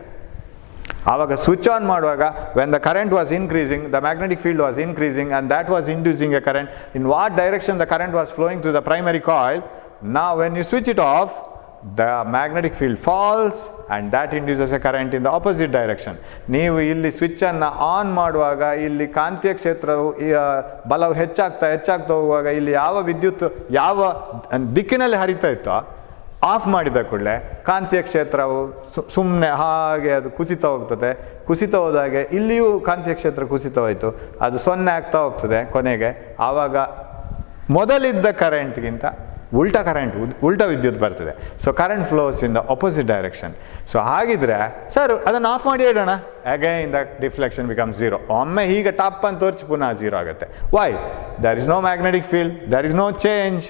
ಆವಾಗ switch on ಮಾಡುವಾಗ, when the current was increasing, the magnetic field was increasing, and that was inducing a current. In what direction the current was flowing through the primary coil? Now when you switch it off, the magnetic field falls, and that induces a current in the opposite direction. ನೀವು ಇಲ್ಲಿ ಸ್ವಿಚ್ಚನ್ನು on ಮಾಡುವಾಗ, ಇಲ್ಲಿ ಕಾಂತೀಯ ಕ್ಷೇತ್ರವು ಬಲವು ಹೆಚ್ಚಾಗ್ತಾ ಹೋಗುವಾಗ, ಇಲ್ಲಿ ಯಾವ ವಿದ್ಯುತ್ ಯಾವ ದಿಕ್ಕಿನಲ್ಲಿ ಹರಿತಾ ಇತ್ತೋ, ಆಫ್ ಮಾಡಿದ ಕೂಡಲೇ ಕಾಂತೀಯ ಕ್ಷೇತ್ರವು ಸುಮ್ಮನೆ ಹಾಗೆ ಅದು ಕುಸಿತ ಹೋಗ್ತದೆ. ಕುಸಿತ ಹೋದಾಗೆ ಇಲ್ಲಿಯೂ ಕಾಂತೀಯ ಕ್ಷೇತ್ರ ಕುಸಿತವಾಯಿತು, ಅದು 0 ಆಗ್ತಾ ಹೋಗ್ತದೆ ಕೊನೆಗೆ. ಆವಾಗ ಮೊದಲಿದ್ದ ಕರೆಂಟ್ಗಿಂತ ಉಲ್ಟಾ ವಿದ್ಯುತ್ ಬರ್ತದೆ. So current flows in the opposite direction. So ಹಾಗಿದ್ರೆ ಸರ್ ಅದನ್ನು ಆಫ್ ಮಾಡಿ ಇಡೋಣ, again the deflection become zero. ಒಮ್ಮೆ ಹೀಗೆ ಟಾಪ್ ಅಂತ ತೋರಿಸಿ ಪುನಃ ಝೀರೋ ಆಗುತ್ತೆ. Why? There is no magnetic field, there is no change,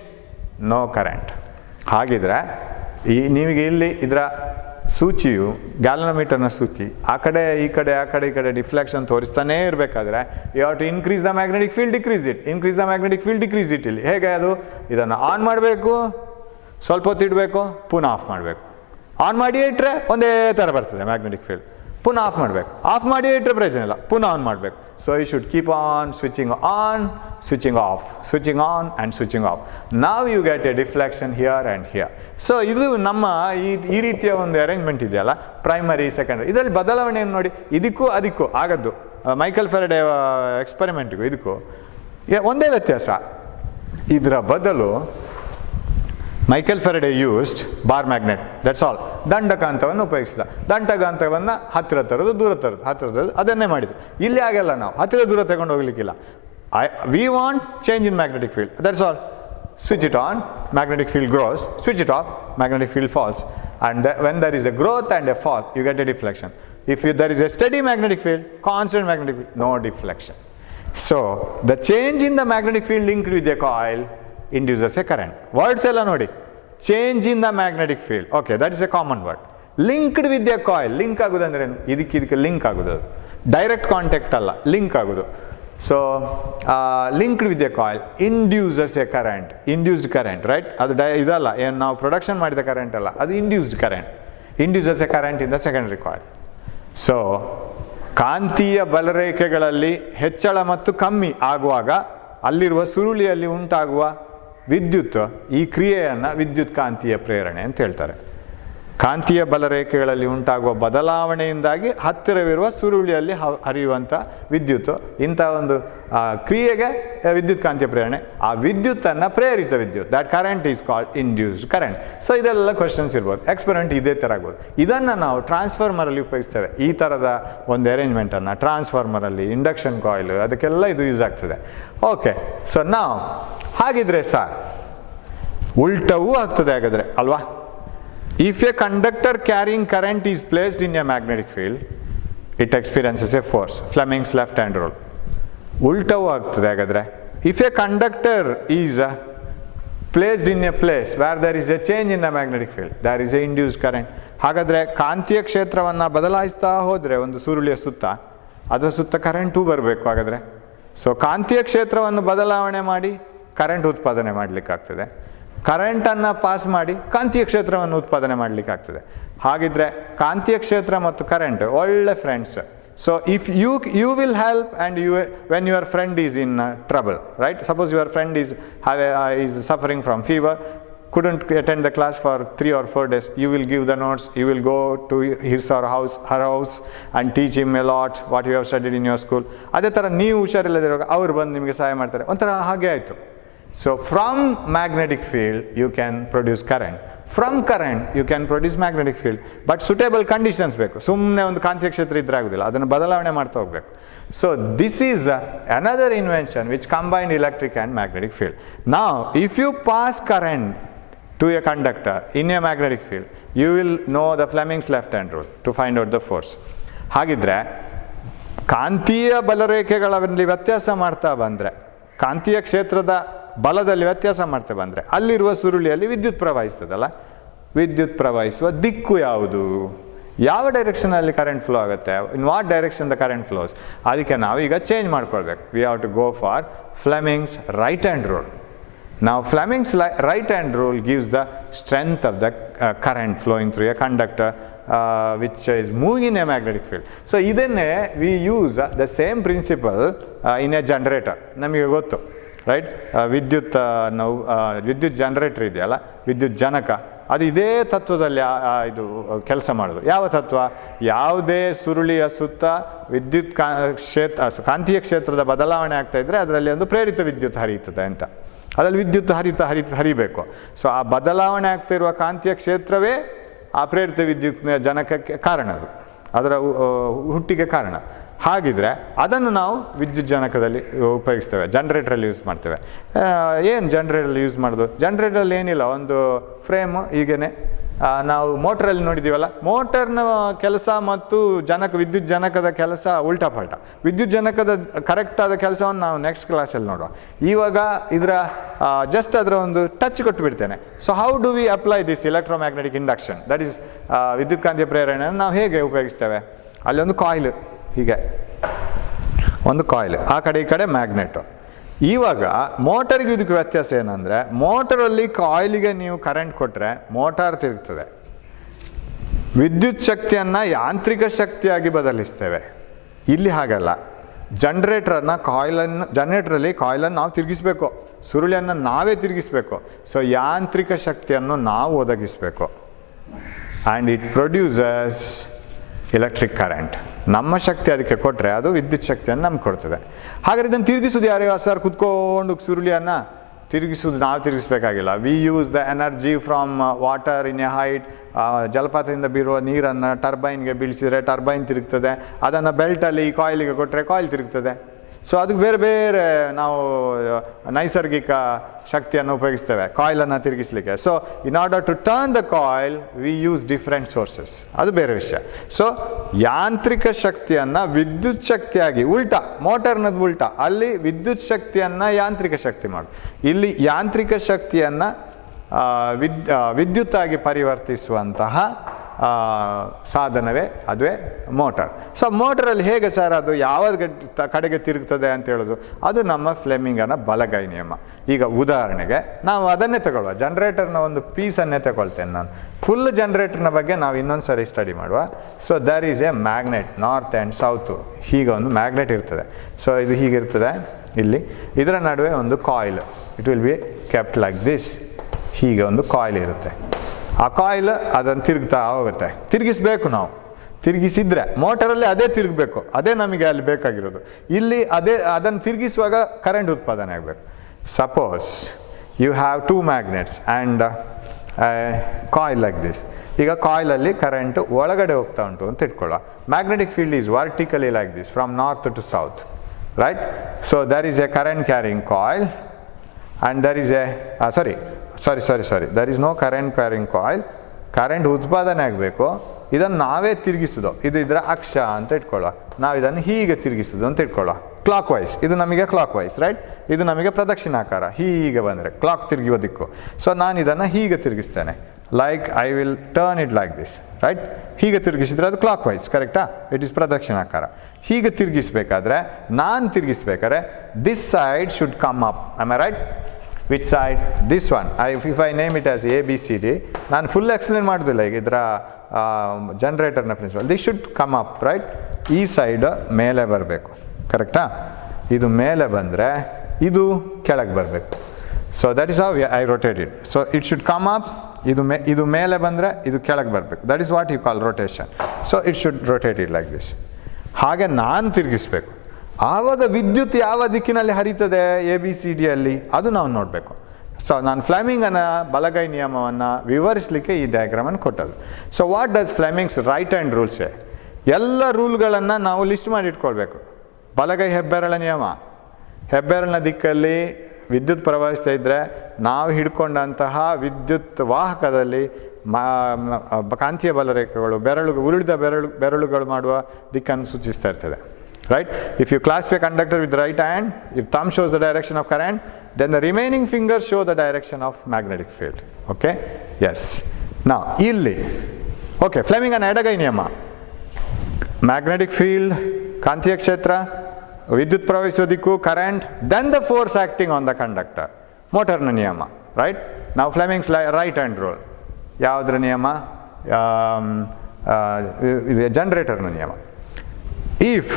no current. ಹಾಗಿದ್ರೆ ನಿಮಗೆ ಇಲ್ಲಿ ಇದರ ಸೂಚಿಯು, ಗ್ಯಾಲ್ವನೋಮೀಟರ್ನ ಸೂಚಿ ಆ ಕಡೆ ಈ ಕಡೆ ಡಿಫ್ಲೆಕ್ಷನ್ ತೋರಿಸ್ತಾನೇ ಇರಬೇಕಾದ್ರೆ, you have to increase the magnetic field, decrease it, increase the magnetic field, decrease it. ಇಲ್ಲಿ ಹೇಗೆ? ಅದು ಇದನ್ನು ಆನ್ ಮಾಡಬೇಕು, ಸ್ವಲ್ಪ ಹೊತ್ತು ಇಡಬೇಕು, ಪುನಃ ಆಫ್ ಮಾಡಬೇಕು. ಆನ್ ಮಾಡಿಯೇ ಇಟ್ಟರೆ ಒಂದೇ ಥರ ಬರ್ತದೆ ಮ್ಯಾಗ್ನೆಟಿಕ್ ಫೀಲ್ಡ್, ಪುನಃ ಆಫ್ ಮಾಡಬೇಕು. ಆಫ್ ಮಾಡಿಯೇ ಇಟ್ಟರೆ ಪ್ರಯೋಜನ ಇಲ್ಲ, ಪುನಃ ಆನ್ ಮಾಡಬೇಕು. So you should keep on switching on, switching off, switching on and switching off. Now you get a deflection here and here. So ಇದು ನಮ್ಮ ಈ ರೀತಿಯ ಒಂದು ಅರೇಂಜ್ಮೆಂಟ್ ಇದೆಯಲ್ಲ, ಪ್ರೈಮರಿ ಸೆಕೆಂಡರಿ, ಇದರಲ್ಲಿ ಬದಲಾವಣೆಯನ್ನು ನೋಡಿ. ಇದಕ್ಕೂ ಅದಕ್ಕೂ ಆಗದ್ದು, ಮೈಕಲ್ ಫೆರಡೆ ಎಕ್ಸ್ಪರಿಮೆಂಟ್ಗೂ ಇದಕ್ಕೂ ಒಂದೇ ವ್ಯತ್ಯಾಸ. ಇದರ ಬದಲು Michael Faraday used bar magnet, that's all. ದಂಡಕಾಂತವನ್ನು ಉಪಯೋಗಿಸಿದ. ದಂಡಕಾಂತವನ್ನು ಹತ್ತಿರ ತರೋದು, ದೂರ ತರೋದು, ಅದನ್ನೇ ಮಾಡಿದ್ದು. ಇಲ್ಲಿ ಆಗಲ್ಲ, ನಾವು ಹತ್ತಿರ ದೂರ ತಗೊಂಡು ಹೋಗ್ಲಿಕ್ಕಿಲ್ಲ. We want change in magnetic field, that's all. Switch it on, magnetic field grows. Switch it off, magnetic field falls. And when there is a growth and a fall, you get a deflection. If there is a steady magnetic field, constant magnetic field, no deflection. So the change in the magnetic field linked with the coil induces a current. Words ella nodi, change in the magnetic field, okay, that is a common word. Linked with the coil, link ಆಗುದು ಅಂದ್ರೆ ಇದಕ್ಕೆ link ಆಗುದು, direct contact ಅಲ್ಲ, link ಆಗುದು. So linked with A coil induces A current, induced current, right? ಅದು ಇದಲ್ಲ, ಏನು ನಾವು ಪ್ರೊಡಕ್ಷನ್ ಮಾಡಿದ ಕರೆಂಟ್ ಅಲ್ಲ, ಅದು induced current, induces A current in the secondary coil. So ಕಾಂತೀಯ ಬಲರೇಖೆಗಳಲ್ಲಿ ಹೆಚ್ಚಳ ಮತ್ತು ಕಮ್ಮಿ ಆಗುವಾಗ ಅಲ್ಲಿರುವ ಸುರುಳಿಯಲ್ಲಿ ಉಂಟಾಗುವ ವಿದ್ಯುತ್, ಈ ಕ್ರಿಯೆಯನ್ನು ವಿದ್ಯುತ್ ಕಾಂತೀಯ ಪ್ರೇರಣೆ ಅಂತ ಹೇಳ್ತಾರೆ. ಕಾಂತೀಯ ಬಲರೇಖೆಗಳಲ್ಲಿ ಉಂಟಾಗುವ ಬದಲಾವಣೆಯಿಂದಾಗಿ ಹತ್ತಿರವಿರುವ ಸುರುಳಿಯಲ್ಲಿ ಹರಿಯುವಂಥ ವಿದ್ಯುತ್, ಇಂಥ ಒಂದು ಕ್ರಿಯೆಗೆ ವಿದ್ಯುತ್ ಕಾಂತೀಯ ಪ್ರೇರಣೆ. ಆ ವಿದ್ಯುತ್ತನ್ನು ಪ್ರೇರಿತ ವಿದ್ಯುತ್, that current is called induced current. So ಇದೆಲ್ಲ ಕ್ವಶನ್ಸ್ ಇರ್ಬೋದು, ಎಕ್ಸ್ಪೆರಿಮೆಂಟ್ ಇದೇ ಥರ ಆಗ್ಬೋದು. ಇದನ್ನು ನಾವು ಟ್ರಾನ್ಸ್ಫಾರ್ಮರಲ್ಲಿ ಉಪಯೋಗಿಸ್ತೇವೆ. ಈ ಥರದ ಒಂದು ಅರೇಂಜ್ಮೆಂಟನ್ನು ಟ್ರಾನ್ಸ್ಫಾರ್ಮರಲ್ಲಿ, ಇಂಡಕ್ಷನ್ ಕಾಯಿಲ್, ಅದಕ್ಕೆಲ್ಲ ಇದು ಯೂಸ್ ಆಗ್ತದೆ. ಓಕೆ, ಸೊ ನಾವು ಹಾಗಿದ್ರೆ ಸರ್ ಉಲ್ಟವೂ ಆಗ್ತದೆ ಹಾಗಾದರೆ ಅಲ್ವಾ? If a conductor carrying current is placed in a magnetic field, it experiences a force, Fleming's left-hand rule. ಉಲ್ಟವೂ ಆಗ್ತದೆ ಹಾಗಾದರೆ. If a conductor is placed in a place where there is a change in the magnetic field, there is a induced current. ಹಾಗಾದರೆ ಕಾಂತೀಯ ಕ್ಷೇತ್ರವನ್ನು ಬದಲಾಯಿಸ್ತಾ ಹೋದರೆ ಒಂದು ಸುರುಳಿಯ ಸುತ್ತ, ಅದರ ಸುತ್ತ ಕರೆಂಟೂ ಬರಬೇಕು ಹಾಗಾದರೆ. ಸೊ ಕಾಂತೀಯ ಕ್ಷೇತ್ರವನ್ನು ಬದಲಾವಣೆ ಮಾಡಿ ಕರೆಂಟ್ ಉತ್ಪಾದನೆ ಮಾಡಲಿಕ್ಕಾಗ್ತದೆ, ಕರೆಂಟನ್ನು ಪಾಸ್ ಮಾಡಿ ಕಾಂತೀಯ ಕ್ಷೇತ್ರವನ್ನು ಉತ್ಪಾದನೆ ಮಾಡಲಿಕ್ಕಾಗ್ತದೆ. ಹಾಗಿದ್ರೆ ಕಾಂತೀಯ ಕ್ಷೇತ್ರ ಮತ್ತು ಕರೆಂಟ್ ಒಳ್ಳೆ friends. So if you will help and when your friend is in trouble, right? Suppose your friend is suffering from fever, couldn't attend the class for 3 or 4 days, you will give the notes, you will go to his or her house and teach him a lot what you have studied in your school. ಅದೇ ಥರ ನೀವು ಹುಷಾರಿಲ್ಲದಿರುವಾಗ ಅವ್ರು ಬಂದು ನಿಮಗೆ ಸಹಾಯ ಮಾಡ್ತಾರೆ, ಒಂಥರ ಹಾಗೆ ಆಯಿತು. So from magnetic field you can produce current, from current you can produce magnetic field, but suitable conditions ಬೇಕು. ಸುಮ್ಮನೆ ಒಂದು ಕಾಂತೀಯ ಕ್ಷೇತ್ರ ಇದ್ರೆ ಆಗೋದಿಲ್ಲ, ಅದನ್ನು ಬದಲಾವಣೆ ಮಾಡ್ತಾ ಹೋಗಬೇಕು. So this is another invention which combined electric and magnetic field. Now if you pass current to a conductor in a magnetic field, you will know the Fleming's left-hand rule to find out the force. ಹಾಗಿದ್ರೆ ಕಾಂತೀಯ ಬಲರೇಖೆಗಳಲ್ಲಿ ವ್ಯತ್ಯಾಸ ಮಾಡ್ತಾ ಬಂದರೆ, ಕಾಂತೀಯ ಕ್ಷೇತ್ರದ ಬಲದಲ್ಲಿ ವ್ಯತ್ಯಾಸ ಮಾಡ್ತಾ ಬಂದರೆ ಅಲ್ಲಿರುವ ಸುರುಳಿಯಲ್ಲಿ ವಿದ್ಯುತ್ ಪ್ರವಹಿಸ್ತದಲ್ಲ, ವಿದ್ಯುತ್ ಪ್ರವಹಿಸುವ ದಿಕ್ಕು ಯಾವುದು? ಯಾವ ಡೈರೆಕ್ಷನಲ್ಲಿ ಕರೆಂಟ್ ಫ್ಲೋ ಆಗುತ್ತೆ? In what direction the current flows? ಅದಕ್ಕೆ ನಾವು ಈಗ ಚೇಂಜ್ ಮಾಡ್ಕೊಳ್ಬೇಕು. We have to go for Fleming's right hand rule. Now Fleming's right hand rule gives the strength of the current flowing through a conductor which is moving in a magnetic field. So ಇದನ್ನೇ we use the same principle in a generator. ನಮಗೆ ಗೊತ್ತು, right? ವಿದ್ಯುತ್ ನಾವು ವಿದ್ಯುತ್ generator ಇದೆಯಲ್ಲ, ವಿದ್ಯುತ್ ಜನಕ, ಅದು ಇದೇ ತತ್ವದಲ್ಲಿ ಇದು ಕೆಲಸ ಮಾಡೋದು. ಯಾವ ತತ್ವ? ಯಾವುದೇ ಸುರುಳಿಯ ಸುತ್ತ ವಿದ್ಯುತ್ ಕಾಂತೀಯ ಕ್ಷೇತ್ರದ ಬದಲಾವಣೆ ಆಗ್ತಾ ಇದ್ದರೆ ಅದರಲ್ಲಿ ಒಂದು ಪ್ರೇರಿತ ವಿದ್ಯುತ್ ಹರಿಯುತ್ತದೆ ಅಂತ, ಅದರಲ್ಲಿ ವಿದ್ಯುತ್ ಹರಿಬೇಕು. ಸೊ ಆ ಬದಲಾವಣೆ ಆಗ್ತಾ ಇರುವ ಕಾಂತೀಯ ಕ್ಷೇತ್ರವೇ ಆ ಪ್ರೇರಿತ ವಿದ್ಯುತ್ ಜನಕಕ್ಕೆ ಕಾರಣ, ಅದು ಅದರ ಹುಟ್ಟಿಗೆ ಕಾರಣ. ಹಾಗಿದ್ರೆ ಅದನ್ನು ನಾವು ವಿದ್ಯುತ್ ಜನಕದಲ್ಲಿ ಉಪಯೋಗಿಸ್ತೇವೆ, ಜನ್ರೇಟ್ರಲ್ಲಿ ಯೂಸ್ ಮಾಡ್ತೇವೆ. ಏನು ಜನ್ರೇಟ್ರಲ್ಲಿ ಯೂಸ್ ಮಾಡೋದು? ಜನ್ರೇಟ್ರಲ್ಲಿ ಏನಿಲ್ಲ, ಒಂದು ಫ್ರೇಮು. ಹೀಗೇ ನಾವು ಮೋಟ್ರಲ್ಲಿ ನೋಡಿದ್ದೀವಲ್ಲ, ಮೋಟರ್ನ ಕೆಲಸ ಮತ್ತು ವಿದ್ಯುತ್ ಜನಕದ ಕೆಲಸ ಉಲ್ಟಾ ಪಲ್ಟಾ. ವಿದ್ಯುತ್ ಜನಕದ ಕರೆಕ್ಟಾದ ಕೆಲಸವನ್ನು ನಾವು ನೆಕ್ಸ್ಟ್ ಕ್ಲಾಸಲ್ಲಿ ನೋಡುವ. ಇವಾಗ ಇದರ ಜಸ್ಟ್ ಅದರ ಒಂದು ಟಚ್ ಕೊಟ್ಟುಬಿಡ್ತೇನೆ. So how do we apply this electromagnetic induction, that is ವಿದ್ಯುತ್ ಕಾಂತೀಯ ಪ್ರೇರಣೆಯನ್ನು ನಾವು ಹೇಗೆ ಉಪಯೋಗಿಸ್ತೇವೆ? ಅಲ್ಲಿ ಒಂದು ಕಾಯಿಲ್, ಹೀಗೆ ಒಂದು ಕಾಯಿಲ್, ಆ ಕಡೆ ಈ ಕಡೆ ಮ್ಯಾಗ್ನೆಟು. ಇವಾಗ ಮೋಟರ್ಗೆ ಇದಕ್ಕೆ ವ್ಯತ್ಯಾಸ ಏನಂದರೆ, ಮೋಟರಲ್ಲಿ ಕಾಯಿಲಿಗೆ ನೀವು ಕರೆಂಟ್ ಕೊಟ್ಟರೆ ಮೋಟಾರ್ ತಿರುಗ್ತದೆ. ವಿದ್ಯುತ್ ಶಕ್ತಿಯನ್ನು ಯಾಂತ್ರಿಕ ಶಕ್ತಿಯಾಗಿ ಬದಲಿಸ್ತೇವೆ. ಇಲ್ಲಿ ಹಾಗಲ್ಲ. ಜನರೇಟ್ರಲ್ಲಿ ಕಾಯಿಲನ್ನು ನಾವು ತಿರುಗಿಸ್ಬೇಕು, ಸುರುಳಿಯನ್ನು ನಾವೇ ತಿರುಗಿಸ್ಬೇಕು. ಸೊ ಯಾಂತ್ರಿಕ ಶಕ್ತಿಯನ್ನು ನಾವು ಒದಗಿಸಬೇಕು. And it produces electric current. ನಮ್ಮ ಶಕ್ತಿ ಅದಕ್ಕೆ ಕೊಟ್ಟರೆ ಅದು ವಿದ್ಯುತ್ ಶಕ್ತಿಯನ್ನು ನಮ್ಗೆ ಕೊಡ್ತದೆ. ಹಾಗಾದ್ರೆ ಇದನ್ನು ತಿರುಗಿಸೋದು ಯಾರು? ಸರ್ ಕುತ್ಕೊಂಡು ಸುರುಳಿಯನ್ನು ತಿರುಗಿಸೋದು ನಾವು ತಿರುಗಿಸ್ಬೇಕಾಗಿಲ್ಲ. We use the energy from water in a height. ಜಲಪಾತದಿಂದ ಬೀರುವ ನೀರನ್ನು ಟರ್ಬೈನ್ಗೆ ಬೀಳಿಸಿದರೆ ಟರ್ಬೈನ್ ತಿರುಗ್ತದೆ. ಅದನ್ನು ಬೆಲ್ಟಲ್ಲಿ ಕಾಯಿಲಿಗೆ ಕೊಟ್ಟರೆ ಕಾಯಿಲ್ ತಿರುಗ್ತದೆ. ಸೊ ಅದಕ್ಕೆ ಬೇರೆ ಬೇರೆ ನಾವು ನೈಸರ್ಗಿಕ ಶಕ್ತಿಯನ್ನು ಉಪಯೋಗಿಸ್ತೇವೆ ಕಾಯಿಲನ್ನು ತಿರುಗಿಸಲಿಕ್ಕೆ. So in order to turn the coil we use different sources, ಅದು ಬೇರೆ ವಿಷಯ. ಸೊ ಯಾಂತ್ರಿಕ ಶಕ್ತಿಯನ್ನು ವಿದ್ಯುತ್ ಶಕ್ತಿಯಾಗಿ, ಉಲ್ಟಾ ಮೋಟರ್ನದ್ದು ಉಲ್ಟಾ, ಅಲ್ಲಿ ವಿದ್ಯುತ್ ಶಕ್ತಿಯನ್ನು ಯಾಂತ್ರಿಕ ಶಕ್ತಿ ಮಾಡು. ಇಲ್ಲಿ ಯಾಂತ್ರಿಕ ಶಕ್ತಿಯನ್ನು ವಿದ್ಯುತ್ತಾಗಿ ಪರಿವರ್ತಿಸುವಂತಹ ಸಾಧನವೇ ಅದುವೇ ಮೋಟರ್. ಸೊ ಮೋಟರಲ್ಲಿ ಹೇಗೆ ಸರ್ ಅದು ಯಾವ ಕಡೆಗೆ ತಿರುಗ್ತದೆ ಅಂತ ಹೇಳೋದು, ಅದು ನಮ್ಮ ಫ್ಲೆಮಿಂಗನ ಬಲಗೈ ನಿಯಮ. ಈಗ ಉದಾಹರಣೆಗೆ ನಾವು ಅದನ್ನೇ ತಗೊಳ್ಳುವ, ಜನ್ರೇಟರ್ನ ಒಂದು ಪೀಸನ್ನೇ ತಗೊಳ್ತೇನೆ ನಾನು. ಫುಲ್ ಜನ್ರೇಟರ್ನ ಬಗ್ಗೆ ನಾವು ಇನ್ನೊಂದು ಸರಿ ಸ್ಟಡಿ ಮಾಡುವ. So there is a magnet, north and south ಹೀಗೆ ಒಂದು ಮ್ಯಾಗ್ನೆಟ್ ಇರ್ತದೆ. ಸೊ ಇದು ಹೀಗಿರ್ತದೆ ಇಲ್ಲಿ, ಇದರ ನಡುವೆ ಒಂದು coil, it will be kept like this. ಹೀಗೆ ಒಂದು ಕಾಯಿಲ್ ಇರುತ್ತೆ. ಆ ಕಾಯಿಲ್ ಅದನ್ನು ತಿರುಗ್ತಾ ಹೋಗುತ್ತೆ. ತಿರುಗಿಸ್ಬೇಕು ನಾವು, ತಿರುಗಿಸಿದ್ರೆ ಮೋಟರಲ್ಲಿ ಅದೇ ತಿರುಗಬೇಕು, ಅದೇ ನಮಗೆ ಅಲ್ಲಿ ಬೇಕಾಗಿರೋದು. ಇಲ್ಲಿ ಅದನ್ನು ತಿರುಗಿಸುವಾಗ ಕರೆಂಟ್ ಉತ್ಪಾದನೆ ಆಗಬೇಕು. Suppose you have 2 magnets and coil like this. ಈಗ ಕಾಯಿಲಲ್ಲಿ ಕರೆಂಟು ಒಳಗಡೆ ಹೋಗ್ತಾ ಉಂಟು ಅಂತ ಇಟ್ಕೊಳ್ಳೋ. Magnetic field is vertically like this from north to south, right? So there is a current carrying coil and there is a sorry there is no current carrying coil. Current ಉತ್ಪಾದನೆ ಆಗಬೇಕು, ಇದನ್ನು ನಾವೇ ತಿರುಗಿಸೋದು. ಇದು ಇದರ ಅಕ್ಷ ಅಂತ ಇಟ್ಕೊಳ್ಳೋ. ನಾವು ಇದನ್ನು ಹೀಗೆ ತಿರುಗಿಸೋದು ಅಂತ ಇಟ್ಕೊಳ್ಳೋ. ಕ್ಲಾಕ್ ವೈಸ್, ಇದು ನಮಗೆ ಕ್ಲಾಕ್ ವೈಸ್, ರೈಟ್? ಇದು ನಮಗೆ ಪ್ರದಕ್ಷಿಣಾಕಾರ, ಹೀಗೆ ಬಂದರೆ ಕ್ಲಾಕ್ ತಿರುಗಿಯೋ ದಿಕ್ಕು. ಸೊ ನಾನು ಇದನ್ನು ಹೀಗೆ ತಿರುಗಿಸ್ತೇನೆ, like I will turn it like this, right? ಹೀಗೆ ತಿರುಗಿಸಿದ್ರೆ ಅದು ಕ್ಲಾಕ್ ವೈಸ್, ಕರೆಕ್ಟಾ? ಇಟ್ ಈಸ್ ಪ್ರದಕ್ಷಿಣಾಕಾರ. ಹೀಗೆ ತಿರುಗಿಸ್ಬೇಕಾದ್ರೆ, ನಾನು ತಿರುಗಿಸ್ಬೇಕಾದ್ರೆ this side should come up, am I right? Which side? This one. If I name it as ABCD, ನಾನು ಫುಲ್ ಎಕ್ಸ್ಪ್ಲೇನ್ ಮಾಡೋದಿಲ್ಲ ಈಗ ಇದರ ಜನ್ರೇಟರ್ನ principle. This should come up, right? ಈ ಸೈಡ್ ಮೇಲೆ ಬರಬೇಕು, ಕರೆಕ್ಟಾ? ಇದು ಮೇಲೆ ಬಂದರೆ ಇದು ಕೆಳಗೆ ಬರಬೇಕು. So that is how I rotated. So it should come up, ಇದು ಮೇಲೆ ಬಂದರೆ ಇದು ಕೆಳಗೆ ಬರಬೇಕು. That is what you call rotation. So it should rotate it like this. ಹಾಗೆ ನಾನು ತಿರುಗಿಸ್ಬೇಕು. ಆವಾಗ ವಿದ್ಯುತ್ ಯಾವ ದಿಕ್ಕಿನಲ್ಲಿ ಹರಿತದೆ ABCDಯಲ್ಲಿ ಅದು ನಾವು ನೋಡಬೇಕು. ಸೊ ನಾನು ಫ್ಲೆಮಿಂಗನ ಬಲಗೈ ನಿಯಮವನ್ನು ವಿವರಿಸಲಿಕ್ಕೆ ಈ ಡಯಾಗ್ರಾಮನ್ನು ಕೊಟ್ಟದ್ದು. So what does Fleming's right hand rules? ಎಲ್ಲ ರೂಲ್ಗಳನ್ನು ನಾವು ಲಿಸ್ಟ್ ಮಾಡಿ ಇಟ್ಕೊಳ್ಬೇಕು. ಬಲಗೈ ಹೆಬ್ಬೆರಳ ನಿಯಮ, ಹೆಬ್ಬೆರಳಿನ ದಿಕ್ಕಲ್ಲಿ ವಿದ್ಯುತ್ ಪ್ರವಹಿಸ್ತಾ ಇದ್ದರೆ ನಾವು ಹಿಡ್ಕೊಂಡಂತಹ ವಿದ್ಯುತ್ ವಾಹಕದಲ್ಲಿ ಕಾಂತೀಯ ಬಲರೇಖೆಗಳು ಉಳಿದ ಬೆರಳುಗಳು ಮಾಡುವ ದಿಕ್ಕನ್ನು ಸೂಚಿಸ್ತಾ ಇರ್ತದೆ, right? If you clasp a conductor with the right hand, if thumb shows the direction of current, then the remaining fingers show the direction of magnetic field. Okay? Yes. Now, illi. Okay, Flemingana ಎಡಗೈ ನಿಯಮ. Magnetic field, ಕಾಂತೀಯ ಕ್ಷೇತ್ರ, ವಿದ್ಯುತ್ ಪ್ರವಹಿಸುವ ದಿಕ್ಕು, current, then the force acting on the conductor. ಮೋಟರ್ನ ನಿಯಮ, right? Now, Fleming's right hand rule. ಯಾವುದರ ನಿಯಮ? ಇದು ಜನರೇಟರ್ನ ನಿಯಮ. If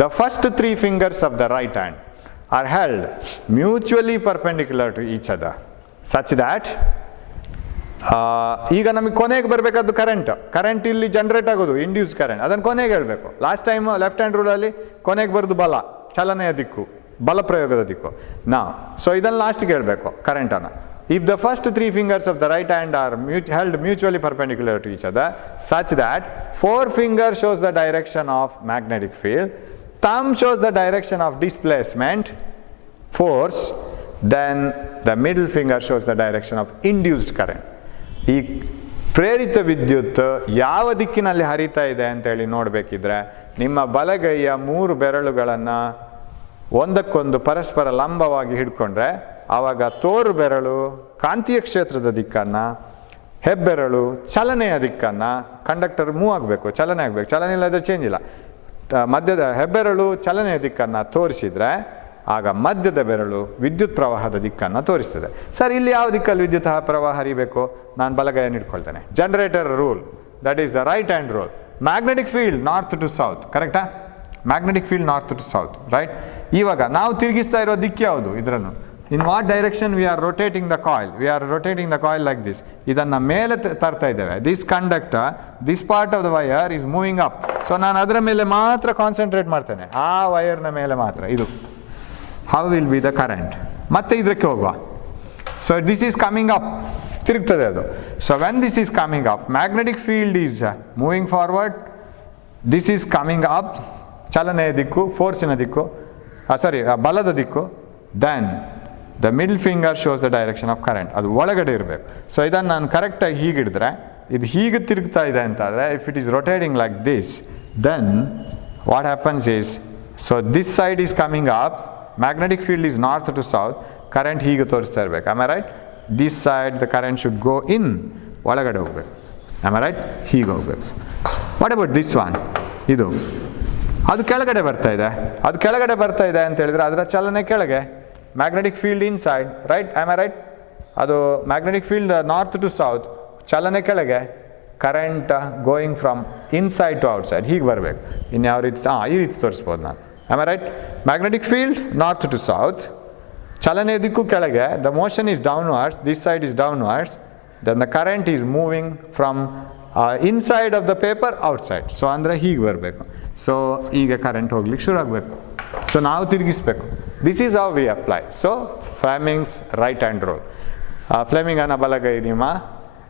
the first 3 fingers of the right hand are held mutually perpendicular to each other such that ಈಗ ನಮಗೆ ಕೊನೆಗೆ ಬರಬೇಕಾದ್ದು current ಇಲ್ಲಿ generate ಆಗೋದು ಇಂಡ್ಯೂಸ್ ಕರೆಂಟ್, ಅದನ್ನು ಕೊನೆಗೆ ಹೇಳಬೇಕು. ಲಾಸ್ಟ್ ಟೈಮ್ ಲೆಫ್ಟ್ ಹ್ಯಾಂಡ್ ರೂಲಲ್ಲಿ ಕೊನೆಗೆ ಬರೋದು ಬಲ, ಚಲನೆಯ ದಿಕ್ಕು, ಬಲ ಪ್ರಯೋಗದ ದಿಕ್ಕು. ಸೊ ಇದನ್ನು ಲಾಸ್ಟಿಗೆ ಹೇಳಬೇಕು ಕರೆಂಟನ್ನು. If the first 3 fingers of the right hand are held mutually perpendicular to each other such that 4 fingers shows the direction of magnetic field, thumb shows the direction of displacement, force, then the middle finger shows the direction of induced current. ಈ ಪ್ರೇರಿತ ವಿದ್ಯುತ್ ಯಾವ ದಿಕ್ಕಿನಲ್ಲಿ ಹರಿತಾ ಇದೆ ಅಂತೇಳಿ ನೋಡಬೇಕಿದ್ರೆ ನಿಮ್ಮ ಬಲಗೈಯ 3 ಬೆರಳುಗಳನ್ನು ಒಂದಕ್ಕೊಂದು ಪರಸ್ಪರ ಲಂಬವಾಗಿ ಹಿಡ್ಕೊಂಡ್ರೆ ಆವಾಗ ತೋರು ಬೆರಳು ಕಾಂತೀಯ ಕ್ಷೇತ್ರದ ದಿಕ್ಕನ್ನು, ಹೆಬ್ಬೆರಳು ಚಲನೆಯ ದಿಕ್ಕನ್ನು, ಕಂಡಕ್ಟರ್ ಮೂವ್ ಆಗಬೇಕು, ಚಲನೆ ಆಗಬೇಕು, ಚಲನೆ ಇಲ್ಲದ್ರೆ ಚೇಂಜ್ ಇಲ್ಲ, ಮಧ್ಯದ ಹೆಬ್ಬೆರಳು ಚಲನೆಯ ದಿಕ್ಕನ್ನು ತೋರಿಸಿದರೆ ಆಗ ಮಧ್ಯದ ಬೆರಳು ವಿದ್ಯುತ್ ಪ್ರವಾಹದ ದಿಕ್ಕನ್ನು ತೋರಿಸ್ತದೆ. ಸರ್ ಇಲ್ಲಿ ಯಾವ ದಿಕ್ಕಲ್ಲಿ ವಿದ್ಯುತ್ ಪ್ರವಾಹ ಹರಿಬೇಕು? ನಾನು ಬಲಗೈಯನ್ನು ಇಟ್ಕೊಳ್ತೇನೆ. Generator rule, that is the right hand rule. Magnetic field north to south, ಕರೆಕ್ಟಾ? Magnetic field north to south, right? ಇವಾಗ ನಾವು ತಿರುಗಿಸ್ತಾ ಇರೋ ದಿಕ್ಕು ಯಾವುದು? ಇದರನ್ನು in what direction we are rotating the coil? We are rotating the coil like this. ಇದನ್ನು ಮೇಲೆ ತರ್ತಾ ಇದ್ದೇವೆ. This conductor, this part of the wire is moving up. So ನಾನು ಅದರ ಮೇಲೆ ಮಾತ್ರ ಕಾನ್ಸಂಟ್ರೇಟ್ ಮಾಡ್ತೇನೆ, ಆ ವೈರ್ನ ಮೇಲೆ ಮಾತ್ರ. ಇದು how will be the current? ಮತ್ತೆ ಇದಕ್ಕೆ ಹೋಗುವ. So this is coming up, ತಿರುಗ್ತದೆ ಅದು. So when this is coming up, magnetic field is moving forward, this is coming up, ಚಲನೆಯ ದಿಕ್ಕು, ಫೋರ್ಸಿನ ದಿಕ್ಕು, ಬಲದ ದಿಕ್ಕು. then the middle finger shows the direction of current. ಅದು ಒಳಗಡೆ ಇರಬೇಕು. ಸೊ ಇದನ್ನು ನಾನು ಕರೆಕ್ಟಾಗಿ ಹೀಗೆ ಹಿಡಿದ್ರೆ ಇದು ಹೀಗೆ ತಿರುಗ್ತಾ ಇದೆ ಅಂತಾದರೆ, if it is rotating like this, then what happens is, so this side is coming up, magnetic field is north to south, current ಹೀಗೆ ತೋರಿಸ್ತಾ ಇರಬೇಕು. am I right? This side the current should go in, ಒಳಗಡೆ ಹೋಗಬೇಕು, am I right? ಹೀಗೆ ಹೋಗ್ಬೇಕು. What about this one? ಇದು ಅದು ಕೆಳಗಡೆ ಬರ್ತಾ ಇದೆ. ಅದು ಕೆಳಗಡೆ ಬರ್ತಾ ಇದೆ ಅಂತ ಹೇಳಿದ್ರೆ ಅದರ ಚಲನೆ ಕೆಳಗೆ. Magnetic field inside, right? Am I right? ಅದು magnetic field north to south, ಚಲನೆ ಕೆಳಗೆ, current going from inside to outside. ಹೀಗೆ ಬರಬೇಕು. ಇನ್ಯಾವ ರೀತಿ? ಈ ರೀತಿ ತೋರಿಸ್ಬೋದು ನಾನು. Am I right? Magnetic field north to south, ಚಲನೆ ದಿಕ್ಕು ಕೆಳಗೆ, the motion is downwards, this side is downwards, then the current is moving from inside of the paper outside. So ಅಂದರೆ ಹೀಗೆ ಬರಬೇಕು. ಸೊ ಈಗ ಕರೆಂಟ್ ಹೋಗ್ಲಿಕ್ಕೆ ಶುರು ಆಗಬೇಕು. ಸೊ ನಾವು ತಿರುಗಿಸ್ಬೇಕು. This is how we apply. So Fleming's right hand rule. ಫ್ಲೆಮಿಂಗನ ಬಲಗೈ ನಿಮ್ಮ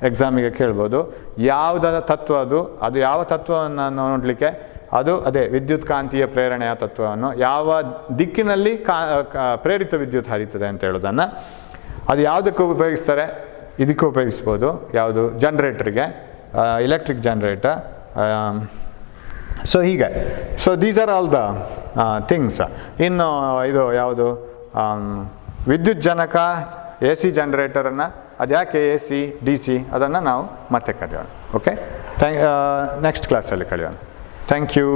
ಎಕ್ಸಾಮಿಗೆ ಕೇಳ್ಬೋದು. ಯಾವುದ ತತ್ವ ಅದು ಯಾವ ತತ್ವವನ್ನು ನೋಡಲಿಕ್ಕೆ? ಅದು ಅದೇ ವಿದ್ಯುತ್ ಕಾಂತೀಯ ಪ್ರೇರಣೆಯ ತತ್ವವನ್ನು, ಯಾವ ದಿಕ್ಕಿನಲ್ಲಿ ಪ್ರೇರಿತ ವಿದ್ಯುತ್ ಹರಿತದೆ ಅಂತ ಹೇಳೋದನ್ನು. ಅದು ಯಾವುದಕ್ಕೂ ಉಪಯೋಗಿಸ್ತಾರೆ? ಇದಕ್ಕೂ ಉಪಯೋಗಿಸ್ಬೋದು. ಯಾವುದು? ಜನ್ರೇಟ್ರಿಗೆ, ಎಲೆಕ್ಟ್ರಿಕ್ ಜನ್ರೇಟರ್. ಸೊ ಹೀಗೆ. So these are all the things. ಇನ್ನು ಇದು ಯಾವುದು? ವಿದ್ಯುತ್ ಜನಕ, ಎ ಸಿ ಜನ್ರೇಟರನ್ನು, ಅದು ಯಾಕೆ ಎ ಸಿ ಡಿ ಸಿ, ಅದನ್ನು ನಾವು ಮತ್ತೆ ಕಲಿಯೋಣ. ಓಕೆ, ನೆಕ್ಸ್ಟ್ ಕ್ಲಾಸಲ್ಲಿ ಕಲಿಯೋಣ. Thank you.